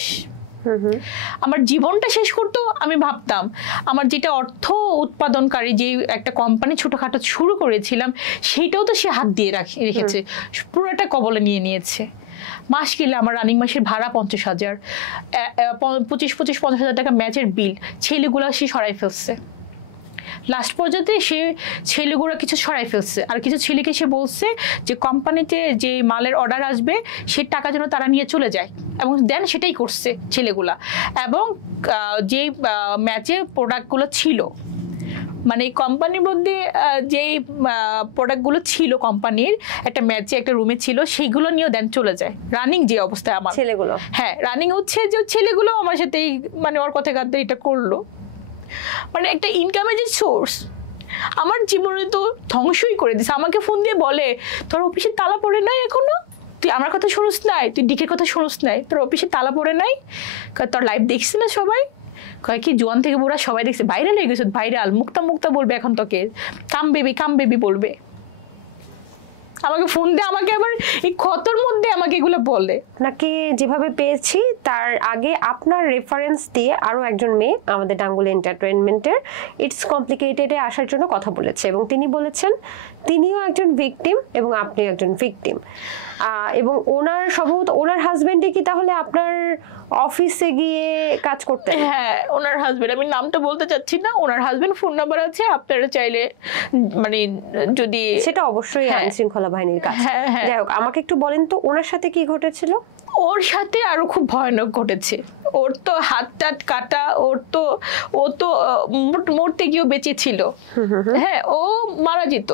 আমার জীবনটা শেষ করতো। আমি ভাবতাম আমার যেটা অর্থ উৎপাদনকারী যে একটা কোম্পানি ছোটখাটো শুরু করেছিলাম সেইটাও তো সে হাত দিয়ে রেখেছে, পুরোটা কবলে নিয়েছে। মাস গেলে আমার রানিং মাসের ভাড়া 50,000, 25-50,000 টাকা ম্যাচের বিল, ছেলেগুলো সে সরাই ফেলছে। লাস্ট পর্যন্ত সে ছেলেগুলো কিছু সরাই ফেলছে, আর কিছু ছেলেকে সে বলছে যে কোম্পানিতে যে মালের অর্ডার আসবে সে টাকা যেন তারা নিয়ে চলে যায়, এবং দেন সেটাই করছে ছেলেগুলা। এবং যে ম্যাচে প্রোডাক্টগুলো ছিল, মানে কোম্পানির মধ্যে যেই প্রোডাক্টগুলো ছিল কোম্পানির একটা ম্যাচে একটা রুমে ছিল, সেইগুলো নিয়েও দেন চলে যায়। রানিং যে অবস্থায় আমার ছেলেগুলো, হ্যাঁ রানিং হচ্ছে যে ছেলেগুলো আমার সাথে মানে ওর কথা গাদ্দারিটা করলো, মানে একটা ইনকামের যে সোর্স আমার জীবনে তো ধ্বংসই করে দিছে। আমাকে ফোন দিয়ে বলে তোর অফিসে তালা পড়ে নাই এখনো, তুই আমার কথা শুনুস নাই, তুই ডিকের কথা শুনুস নাই, তোর অফিসে তালা পড়ে নাই, তোর লাইভ দেখছি না সবাই, কয় কি জোয়ান থেকে বুড়া সবাই দেখছে, ভাইরাল হয়ে গেছে, ভাইরাল, মুক্তা মুক্তা বলবে এখন তোকে, কাম বেবি বলবে। আমাকে ফোন দিয়ে আমাকে আবার এই ক্ষতর মধ্যে আমাকে এগুলো বলে। নাকি যেভাবে পেয়েছি তার আগে আপনার রেফারেন্স দিয়ে আরো একজন মেয়ে আমাদের ডাঙ্গুলি এন্টারটেইনমেন্টের ইটস কমপ্লিকেটেডে আসার জন্য কথা বলেছে, এবং তিনি বলেছেন তিনিও একজন ভিকটিম এবং আপনি একজন ভিকটিম, এবং ওনার সম্ভবত ওনার হাজবেন্ডই কি তাহলে আপনার অফিসে গিয়ে কাজ করতেন? হ্যাঁ, ওনার হাজবেন্ড, আমি নামটা বলতে চাচ্ছি না, ওনার হাজবেন্ড ফোন নাম্বার আছে, আপনারা চাইলে মানে যদি, সেটা অবশ্যই আইন শৃঙ্খলা বাহিনীর কাজ। যাই হোক, আমাকে একটু বলেন তো ওনার সাথে কি ঘটেছিল? ওর সাথে আরো খুব ভয়ানক ঘটেছে। ওর তো হাত টাত কাটা, ও তো মরতে গিয়েও বেঁচে ছিল। হ্যাঁ, ও মারা যেত,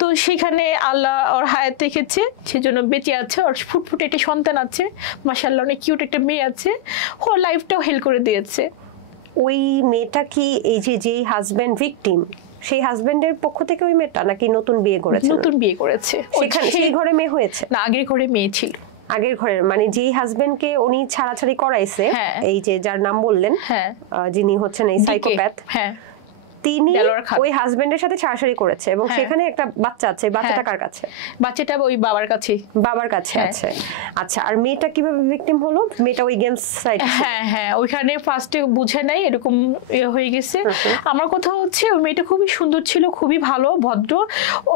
তো সেখানে আল্লাহ ওর হায়াত রেখেছে, সেজন্য বেঁচে আছে। ওর ফুটফুটে একটা সন্তান আছে, মাশাআল্লাহ অনেক কিউট একটা মেয়ে আছে, ওর লাইফটাও হেল্প করে দিয়েছে। ওই মেয়েটা কি এই যেই হাজবেন্ড ভিকটিম, সেই হাজবেন্ডের পক্ষ থেকে ওই মেয়েটা নাকি নতুন বিয়ে করেছে? নতুন বিয়ে করেছে। সেখানে সেই ঘরে মেয়ে হয়েছে না, আগের ঘরে মেয়ে ছিল। আগের ঘরের মানে যেই হাজবেন্ডকে উনি ছাড়াছাড়ি করাইছে, এই যে যার নাম বললেন, যিনি হচ্ছেন এই সাইকোপ্যাথ, হ্যাঁ, তিনি ওই হাজবেন্ডের সাথে ছাড়াছাড়ি করেছে, এবং সেখানে একটা বাচ্চা আছে। বাচ্চাটা কার কাছে? বাচ্চাটা ওই বাবার কাছে। বাবার কাছে আছে। আচ্ছা, আর মেয়েটা কিভাবে ভিকটিম হলো? মেয়েটা ওই গেমস সাইট, হ্যাঁ, ওইখানে ফার্স্টে বুঝে নাই, এরকম হয়ে গেছে। আমার কথা হচ্ছে ওই মেয়েটা খুবই সুন্দর ছিল, খুবই ভালো ভদ্র।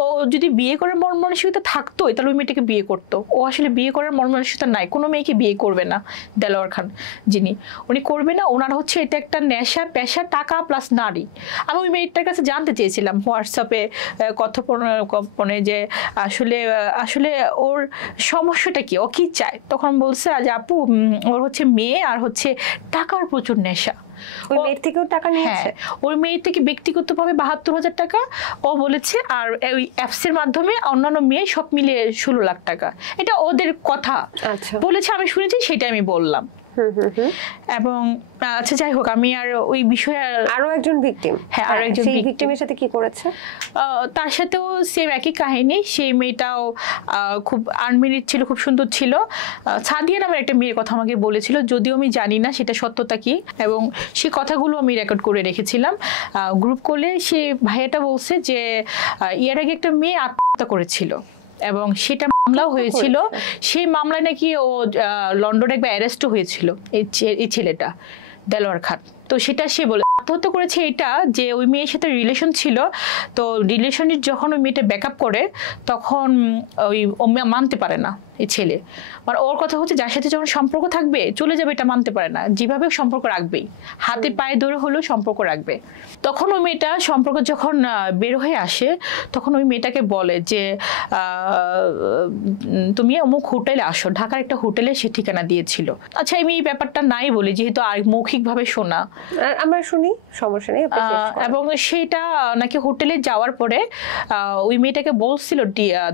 ও যদি বিয়ে করার মন মানসিকতা থাকতো তাহলে ওই মেয়েটাকে বিয়ে করতো। ও আসলে বিয়ে করার মন মানসিকতা নাই, কোনো মেয়েকে বিয়ে করবে না। দেলোয়ার খান যিনি, উনি করবে না। ওনার হচ্ছে এটা একটা নেশা, পেশা, টাকা প্লাস নারী। আমি ওই মেয়েটার কাছে জানতে চেয়েছিলাম হোয়াটসঅ্যাপে কথোপকথনে যে আসলে ওর সমস্যাটা কি, ও কি চায়। তখন বলছে যে আপু ওর হচ্ছে মেয়ে আর হচ্ছে টাকার প্রচুর নেশা। ওই মেয়ের থেকেও টাকা নিয়েছে? ওই মেয়ের থেকে ব্যক্তিগতভাবে ৭২,০০০ টাকা ও বলেছে, আর ওই অ্যাপস এর মাধ্যমে অন্যান্য মেয়ে সব মিলিয়ে ১৬ লাখ টাকা। এটা ওদের কথা বলেছে, আমি শুনেছি, সেটা আমি বললাম। এবং আচ্ছা যাই হোক, আমি আর ওই বিষয়ে আরো একজন ভিকটিম, হ্যাঁ আরো একজন ভিকটিমের সাথে কি করেছে? তার সাথেও সেম একই কাহিনী। সেই মেয়েটাও খুব আনমেরিড ছিল, খুব সুন্দর ছিল। সাদিয়া নামের একটা মেয়ের কথা আমাকে বলেছিল, যদিও আমি জানি না সেটা সত্যতা কি, এবং সেই কথাগুলো আমি রেকর্ড করে রেখেছিলাম গ্রুপ কলে। সে ভাইয়াটা বলছে যে এর আগে একটা মেয়ে আত্মহত্যা করেছিল এবং সেটা মামলাও হয়েছিল। সেই মামলায় নাকি ও লন্ডনে একবার অ্যারেস্টও হয়েছিল, এই ছেলেটা দেলোয়ার খান। তো সেটা সে বলে আত্মহত্যা করেছে এটা যে ওই মেয়ের সাথে রিলেশন ছিল। তো রিলেশনের যখন ওই মেয়েটা ব্যাকআপ করে তখন ও মানতে পারে না এই ছেলে। মানে ওর কথা হচ্ছে যার সাথে যখন সম্পর্ক থাকবে চলে যাবে, এটা মানতে পারে না, যেভাবে সম্পর্ক রাখবেই, হাতে পায়ে ধরে হলেও সম্পর্ক রাখবে। তখন ওই মেয়েটা সম্পর্ক যখন বের হয়ে আসে তখন ওই মেয়েটাকে বলে যে তুমি অমুক হোটেলে আসো, ঢাকার একটা হোটেলে সে ঠিকানা দিয়েছিল। আচ্ছা, আমি এই ব্যাপারটা নাই বলি, যেহেতু আর মৌখিকভাবে শোনা, আমরা শুনি, সমস্যা নেই। এবং সেটা নাকি হোটেলে যাওয়ার পরে ওই মেয়েটাকে বলছিল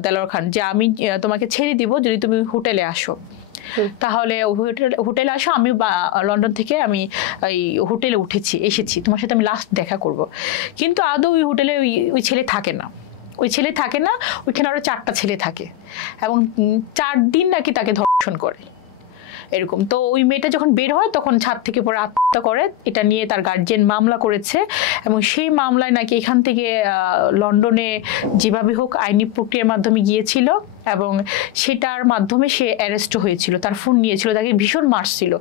দেলোয়ার খান যে আমি তোমাকে ছেড়ে দিব যদি তুমি হোটেলে আসো, তাহলে হোটেলে আসো, আমি লন্ডন থেকে আমি এই হোটেলে এসেছি, তোমার সাথে আমি লাস্ট দেখা করব। কিন্তু আদৌ ওই হোটেলে ওই ছেলে থাকে না, ওইখানে আরো 4টা ছেলে থাকে এবং 4 দিন নাকি তাকে ধর্ষণ করে এরকম। তো ওই মেয়েটা যখন বের হয় তখন ছাদ থেকে পরে আত্মহত্যা করে। এটা নিয়ে তার গার্জিয়ান মামলা করেছে এবং সেই মামলায় নাকি এখান থেকে লন্ডনে যেভাবে হোক আইনি প্রক্রিয়ার মাধ্যমে গিয়েছিল এবং সেটার মাধ্যমে সে অ্যারেস্ট হয়েছিল, তার ফোন নিয়েছিল, তাকে ভীষণ মারছিল।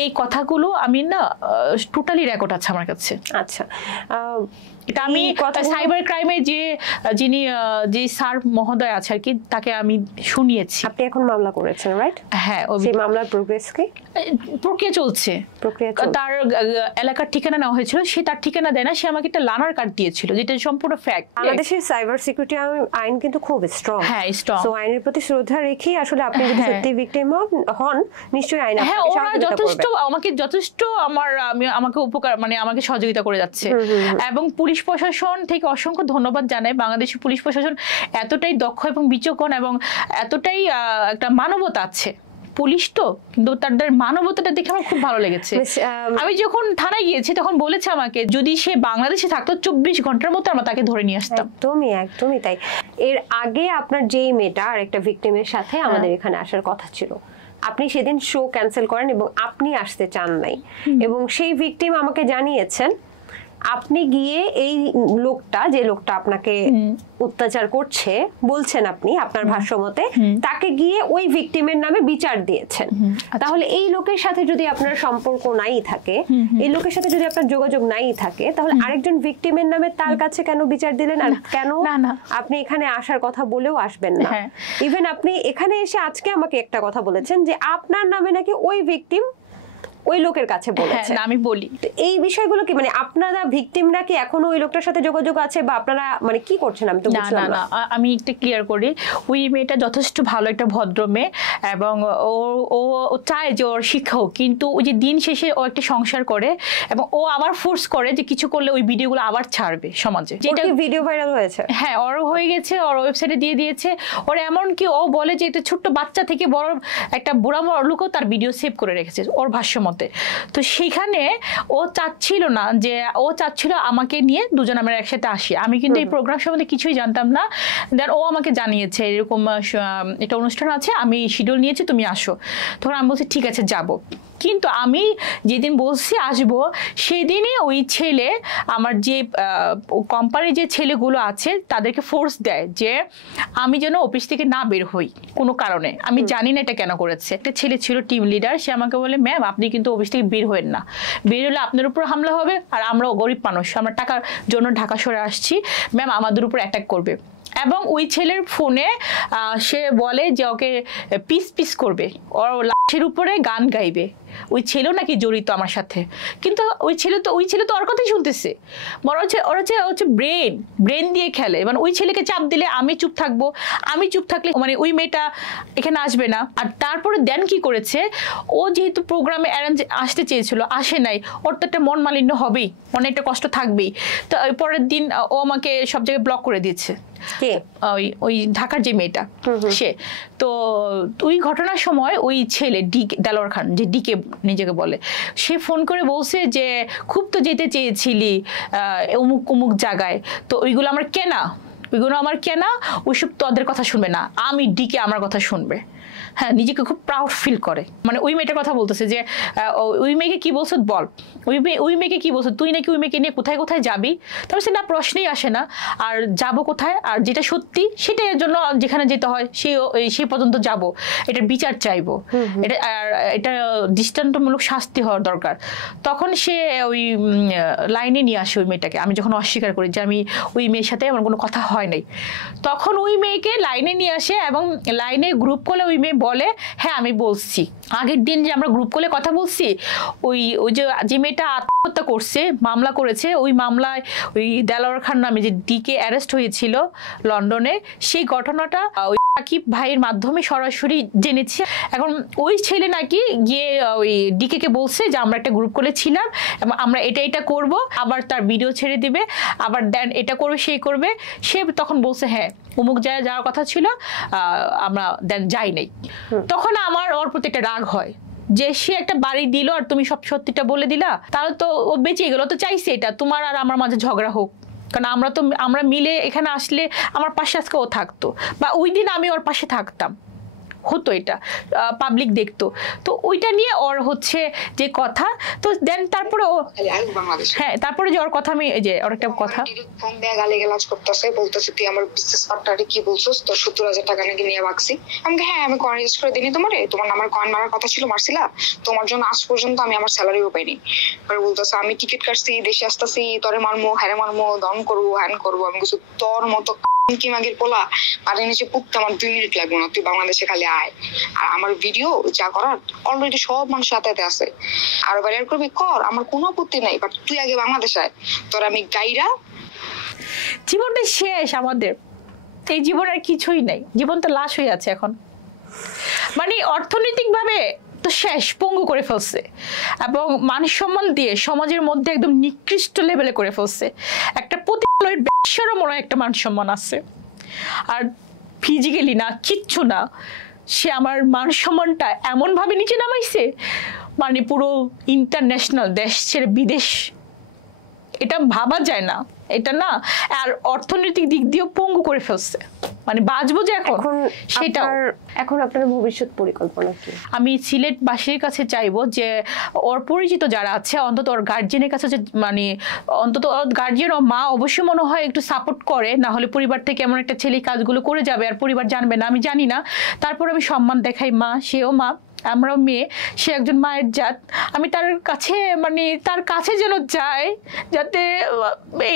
এই কথাগুলো আমি না টোটালি রেকর্ড আছে আমার কাছে। আচ্ছা, এটা আমি সাইবার ক্রাইমে যে স্যার মহোদয় আছে আর কি, তাকে আমি শুনিয়েছি। আপনি এখন মামলা করেছেন, রাইট? হ্যাঁ, সেই মামলার প্রোগ্রেস কি? প্রক্রিয়া চলছে। তার এলাকার ঠিকানা নেওয়া হয়েছিল, সে তার ঠিকানা দেয় না, সে আমাকে একটা লার্নার কার্ড দিয়েছিল যেটা সম্পূর্ণ ফ্যাক্ট। বাংলাদেশের সাইবার সিকিউরিটি আইন কিন্তু খুব স্ট্রং। হ্যাঁ, স্ট্রং। সো আইনের প্রতি শ্রদ্ধা রেখে আসলে আপনি যদি সত্যি ভিকটিম হন নিশ্চয়ই আইন আপনাকে সহযোগিতা করবে। আমাকে উপকার মানে আমাকে সহযোগিতা করে যাচ্ছে। এবং পুলিশ প্রশাসন থেকে অসংখ্য ধন্যবাদ জানাই। বাংলাদেশের পুলিশ প্রশাসন এতটাই দক্ষ এবং বিচক্ষণ এবং এতটাই একটা মানবতা আছে পুলিশ তো, কিন্তু তাদের মানবতাটা দেখে আমার খুব ভালো লেগেছে। আমি যখন থানায় গিয়েছি তখন বলেছে আমাকে যদি সে বাংলাদেশে থাকতো 24 ঘন্টার মধ্যে আমরা তাকে ধরে নিয়ে আসতাম। একদমই তাই। এর আগে আপনার যেই মেয়েটা আর একটা ভিকটিমের সাথে আমাদের এখানে আসার কথা ছিল, আপনি সেদিন শো ক্যান্সেল করেন এবং আপনি আসতে চান নাই, এবং সেই ভিকটিম আমাকে জানিয়েছেন আপনি গিয়ে এই লোকটা, যে লোকটা আপনাকে অত্যাচার করছে বলছেন আপনি আপনার ভাষ্যমতে, তাকে গিয়ে ওই ভিকটিমের নামে বিচার দিয়েছেন। তাহলে এই লোকের সাথে যদি আপনার সম্পর্ক নাই থাকে, এই লোকের সাথে যদি আপনার যোগাযোগ নাই থাকে, তাহলে আরেকজন ভিকটিমের নামে তার কাছে কেন বিচার দিলেন? আর কেন আপনি এখানে আসার কথা বলেও আসবেন না? ইভেন আপনি এখানে এসে আজকে আমাকে একটা কথা বলেছেন যে আপনার নামে নাকি ওই ভিকটিম ওই লোকের কাছে বলেছে। আমি বলি এই বিষয়গুলো কি, মানে আপনারা ভিকটিমরা কি এখনো ওই লোকটার সাথে যোগাযোগ আছে, বা আপনারা মানে কি করছেন? আমি তো বুঝলাম না। আমি একটু ক্লিয়ার করি, ওই মেয়েটা যথেষ্ট ভালো একটা ভদ্র মেয়ে, এবং ও চায় যে ওর শিক্ষা হোক, কিন্তু ওই যে দিন শেষে ও একটা সংসার করে এবং ও আবার ফোর্স করে যে কিছু করলে ওই ভিডিওগুলো আবার ছাড়বে সমাজে। যেটা ভিডিও ভাইরাল হয়েছে, হ্যাঁ ওর হয়ে গেছে, ওর ওয়েবসাইটে দিয়ে দিয়েছে। ওর এমনকি ও বলে যে এটা ছোট্ট বাচ্চা থেকে বড় একটা বুড়া লোকও তার ভিডিও সেভ করে রেখেছে ওর ভাষ্য মতে। তো সেখানে ও চাচ্ছিল না, যে ও চাচ্ছিল আমাকে নিয়ে দুজন আমরা একসাথে আসি। আমি কিন্তু এই প্রোগ্রাম সম্বন্ধে কিছুই জানতাম না। দেন ও আমাকে জানিয়েছে এরকম একটা অনুষ্ঠান আছে, আমি শিডিউল নিয়েছি, তুমি আসো। তখন আমি বলছি ঠিক আছে যাব। কিন্তু আমি যেদিন বলছি আসবো, সেদিনই ওই ছেলে আমার যে কোম্পানির যে ছেলেগুলো আছে তাদেরকে ফোর্স দেয় যে আমি যেন অফিস থেকে না বের হই কোনো কারণে। আমি জানি না এটা কেন করেছে। একটা ছেলে ছিল টিম লিডার, সে আমাকে বলে ম্যাম আপনি কিন্তু অফিস থেকে বের হবেন না, বের হলে আপনার উপর হামলা হবে, আর আমরাও গরিব মানুষ, আমরা টাকার জন্য ঢাকা শহরে আসছি, ম্যাম আমাদের উপর অ্যাটাক করবে। এবং ওই ছেলের ফোনে সে বলে যে ওকে পিস পিস করবে, ওর লাশের উপরে গান গাইবে। ওই ছেলেও নাকি জড়িত আমার সাথে, কিন্তু ওই ছেলে তো ওর কথাই শুনতেছে। বড় হচ্ছে ব্রেন দিয়ে খেলে। মানে ওই ছেলেকে চাপ দিলে আমি চুপ থাকবো, আমি চুপ থাকলে মানে ওই মেয়েটা এখানে আসবে না। আর তারপরে দেন কি করেছে, ও যেহেতু প্রোগ্রামে আসতে চেয়েছিল, আসে নাই, ওর তো একটা মন মালিন্য হবেই, অনেকটা কষ্ট থাকবেই। তো পরের দিন ও আমাকে সব জায়গায় ব্লক করে দিয়েছে। ওই ঢাকার যে মেয়েটা সে, তো ওই ঘটনার সময় ওই ছেলে দেলোয়ার খান, যে ডিকে নিজেকে বলে, সে ফোন করে বলছে যে খুব তো যেতে চেয়েছিলি অমুক জায়গায়, তো ওইগুলো আমার কেনা, ওইসব তোদের কথা শুনবে না, আমি ডিকে আমার কথা শুনবে। হ্যাঁ, নিজেকে খুব প্রাউড ফিল করে। মানে ওই মেয়েটার কথা বলতেছে যে ওই মেয়েকে কি বলছো বল, ওই মেয়েকে কি বলছো তুই, নাকি ওই মেয়েকে নিয়ে কোথায় যাবি? তারপর না, প্রশ্নই আসে না। আর যাব কোথায়? আর যেটা সত্যি সেটার জন্য যেখানে যেতে হয় সেই পর্যন্ত যাব, এটার বিচার চাইবো, এটা দৃষ্টান্তমূলক শাস্তি হওয়ার দরকার। তখন সে ওই লাইনে নিয়ে আসে ওই মেয়েটাকে। আমি যখন অস্বীকার করি যে আমি ওই মেয়ের সাথে আমার কোনো কথা হয় নাই, তখন ওই মেয়েকে লাইনে নিয়ে আসে এবং লাইনে গ্রুপ কলে ওই মেয়ে বলে হ্যাঁ আমি বলছি, আগের দিন যে আমরা গ্রুপ কলে কথা বলছি, ওই যে মেয়েটা আত্মহত্যা করছে, মামলা করেছে, ওই মামলায় ওই দেলোয়ার খান নামে যে ডিকে অ্যারেস্ট হয়েছিল লন্ডনে, সেই ঘটনাটা ওই সাকিব ভাইয়ের মাধ্যমে সরাসরি জেনেছে। এখন ওই ছেলে নাকি গিয়ে ওই ডিকে কে বলছে যে আমরা একটা গ্রুপ কলে ছিলাম এবং আমরা এটা করব, আবার তার ভিডিও ছেড়ে দিবে, আবার দেন এটা করবে সেই করবে। সে তখন বলছে হ্যাঁ অমুক জায়গায় যাওয়ার কথা ছিল, আমরা দেন যাই নাই। তখন আমার ওর প্রতি একটা রাগ হয় যে সে একটা বাড়ি দিল আর তুমি সব সত্যিটা বলে দিলা, তাহলে তো ও বেঁচে গেল। তো চাইছে এটা তোমার আর আমার মাঝে ঝগড়া হোক, কারণ আমরা মিলে এখানে আসলে আমার পাশে আজকে ও থাকতো, বা ওই দিন আমি ওর পাশে থাকতাম, হতো, এটা পাবলিক দেখতো। তো ওইটা নিয়ে ওর হচ্ছে যে কথা, তো দেন তারপরে ও হ্যাঁ তারপরে যে ওর কথা, আমি যে ওর একটা কথা ফোন দিয়ে গালিগালাজ করতেছে, বলতেছে তুই আমার বিজনেস পার্টনারে কি বলছিস, তোর 70,000 টাকা নাকি নিয়ে ভাগছি। আমাকে হ্যাঁ আমি কয়েন রেজিস্টার করে দিইনি তোমার নাম্বার কয়েন মারার কথা ছিল, মারছিলা, তোমার জন্য আজ পর্যন্ত আমি আমার স্যালারিও পাইনি। আর বলতেছে আমি টিকিট কাটছি, দেশে আসতেছি, তোরে মারমো, হ্যারে মারমো, দম করবো, হ্যান করবো। আমি বলছি তোর মতো কি মাগের পোলা পানির নিচে পুঁততে আমার 2 মিনিট লাগবে না, তুই বাংলাদেশে খালি আয়, আর আমার ভিডিও যা করার অলরেডি সব মানুষ হাতে আছে, আরো বাইরে করবি কর, আমার কোনো আপত্তি নাই, বাট তুই আগে বাংলাদেশে আয়, তোর আমি গাইরা। জীবনটা শেষ আমাদের, এই জীবন আর কিছুই নাই, জীবন তো লাশ হয়ে আছে এখন। মানে অর্থনৈতিক ভাবে তো শেষ, পঙ্গু করে ফেলছে, এবং মান সম্মান দিয়ে সমাজের মধ্যে একদম নিকৃষ্ট লেভেলে করে ফেলছে। একটা প্রতিষ্ঠানের ব্যবসারও মনে হয় একটা মান সম্মান আছে, আর ফিজিক্যালি না, কিচ্ছু না, সে আমার মান সম্মানটা এমন ভাবে নিচে নামাইছে, মানে পুরো ইন্টারন্যাশনাল, দেশ ছেড়ে বিদেশ, এটা ভাবা যায় না। এটা না, আর অর্থনৈতিক দিক দিয়েও পঙ্গু করে ফেলছে, মানে বাঁচবো যে এখন সেটাও। এখন আপনার ভবিষ্যৎ পরিকল্পনা কি? আমি সিলেটবাসীর কাছে চাইবো যে ওর পরিচিত যারা আছে অন্তত ওর গার্জিয়ানের কাছে, যে মানে অন্তত গার্জিয়ান ও মা অবশ্যই মনে হয় একটু সাপোর্ট করে, না হলে পরিবার থেকে এমন একটা ছেলে কাজগুলো করে যাবে আর পরিবার জানবে না, আমি জানি না। তারপর আমি সম্মান দেখাই, মা সেও মা, আমরাও মেয়ে, সে একজন মায়ের জাত। আমি তার কাছে, মানে তার কাছে যেন যায়, যাতে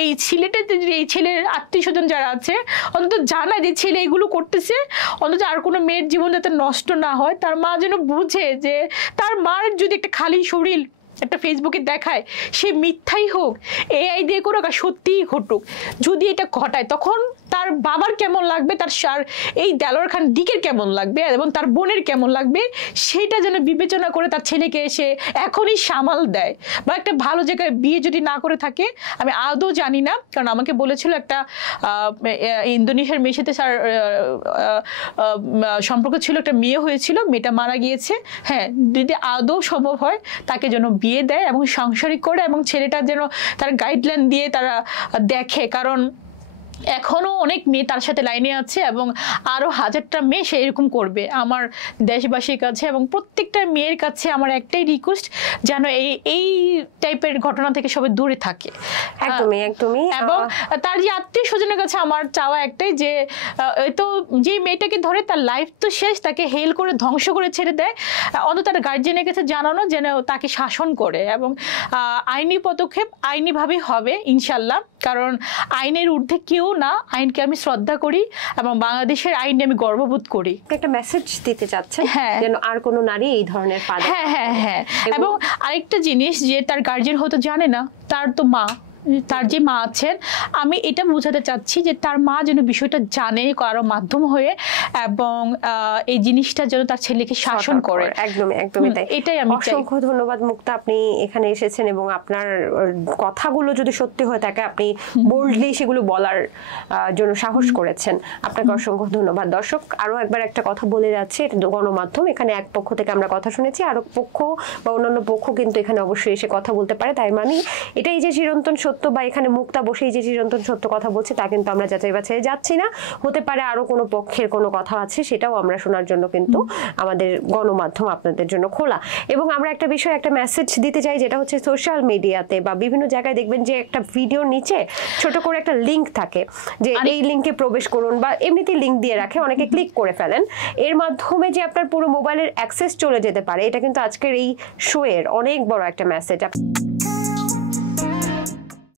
এই সিলেটে এই ছেলের আত্মীয় স্বজন যারা আছে অন্তত জানায় যে ছেলে এগুলো করতেছে, অন্তত আর কোনো মেয়ের জীবন যাতে নষ্ট না হয়। তার মা যেন বুঝে যে তার মার যদি একটা খালি শরীর একটা ফেসবুকে দেখায়, সে মিথ্যাই হোক, এআই দিয়ে করুক আর সত্যিই ঘটুক, যদি এটা ঘটায় তখন তার বাবার কেমন লাগবে, তার এই দেলোয়ার খান ডিকের কেমন লাগবে এবং তার বোনের কেমন লাগবে, সেটা যেন বিবেচনা করে তার ছেলেকে এসে এখনই সামাল দেয়। বা একটা ভালো জায়গায় বিয়ে যদি না করে থাকে, আমি আদৌ জানি না, কারণ আমাকে বলেছিল একটা ইন্দোনেশিয়ার মেয়ের সাথে সম্পর্ক ছিল, একটা মেয়ে হয়েছিল, মেয়েটা মারা গিয়েছে। হ্যাঁ, যদি আদৌ সম্ভব হয় তাকে যেন বিয়ে দেয় এবং সাংসারিক করে, এবং ছেলেটা যেন তার গাইডলাইন দিয়ে তারা দেখে, কারণ এখনো অনেক মেয়ে তার সাথে লাইনে আছে এবং আরো হাজারটা মেয়ে সে এরকম করবে। আমার দেশবাসীর কাছে এবং প্রত্যেকটা মেয়ের কাছে আমার একটাই রিকোয়েস্ট, যেন এই টাইপের ঘটনা থেকে সবাই দূরে থাকে। একদমই একদমই। এবং তার যে আত্মীয় স্বজনের কাছে আমার চাওয়া একটাই, যে তো যে মেয়েটাকে ধরে তার লাইফ তো শেষ, তাকে হেল করে ধ্বংস করে ছেড়ে দেয়, অন্তত তার গার্জিয়ানের কাছে জানানো যেন তাকে শাসন করে, এবং আইনি পদক্ষেপ আইনিভাবেই হবে ইনশাল্লাহ, কারণ আইনের ঊর্ধ্বে কেউ না, আইনকে আমি শ্রদ্ধা করি এবং বাংলাদেশের আইনে আমি গর্ববোধ করি। একটা মেসেজ দিতে চাচ্ছেন হ্যাঁ, যেন আর কোনো নারী এই ধরনের পা দেয়। হ্যাঁ হ্যাঁ হ্যাঁ। এবং আরেকটা জিনিস, যে তার গার্জিয়ান হয়তো জানে না, তার তো মা, তার যে মা আছেন, আমি এটা বোঝাতে চাচ্ছি যে তার মা যেন বিষয়টা জানে কারো মাধ্যম হয়ে, এবং এই জিনিসটা যেন তার ছেলেকে শাসন করে। একদমই একদমই তাই। এটাই আমি চাই। অসংখ্য ধন্যবাদ মুক্তা, আপনি এখানে এসেছেন এবং আপনার কথাগুলো যদি সত্যি হয়ে থাকে আপনি বোল্ডলি সেগুলো বলার জন্য সাহস করেছেন। আপনাকে অসংখ্য ধন্যবাদ। দর্শক, আরো একবার একটা কথা বলে যাচ্ছে, এটা গণমাধ্যম, এখানে এক পক্ষ থেকে আমরা কথা শুনেছি, আরো পক্ষ বা অন্যান্য পক্ষ কিন্তু এখানে অবশ্যই এসে কথা বলতে পারে, তাই মানে এটাই যে চিরন্তন সত্য বা এখানে মুক্তা বসেই যে চিরন্তন সত্য কথা বলছে তা কিন্তু আমরা যাচাই বাছাই যাচ্ছি না। হতে পারে আরো কোনো পক্ষের কোনো কথা আছে, সেটাও আমরা শোনার জন্য কিন্তু আমাদের গণমাধ্যম আপনাদের জন্য খোলা। এবং আমরা একটা বিষয়, একটা মেসেজ দিতে চাই, যেটা হচ্ছে সোশ্যাল মিডিয়াতে বা বিভিন্ন জায়গায় দেখবেন যে একটা ভিডিওর নিচে ছোট করে একটা লিঙ্ক থাকে, যে এই লিঙ্কে প্রবেশ করুন, বা এমনিতে লিঙ্ক দিয়ে রাখে, অনেকে ক্লিক করে ফেলেন, এর মাধ্যমে যে আপনার পুরো মোবাইলের অ্যাক্সেস চলে যেতে পারে, এটা কিন্তু আজকের এই শো এর অনেক বড় একটা মেসেজ।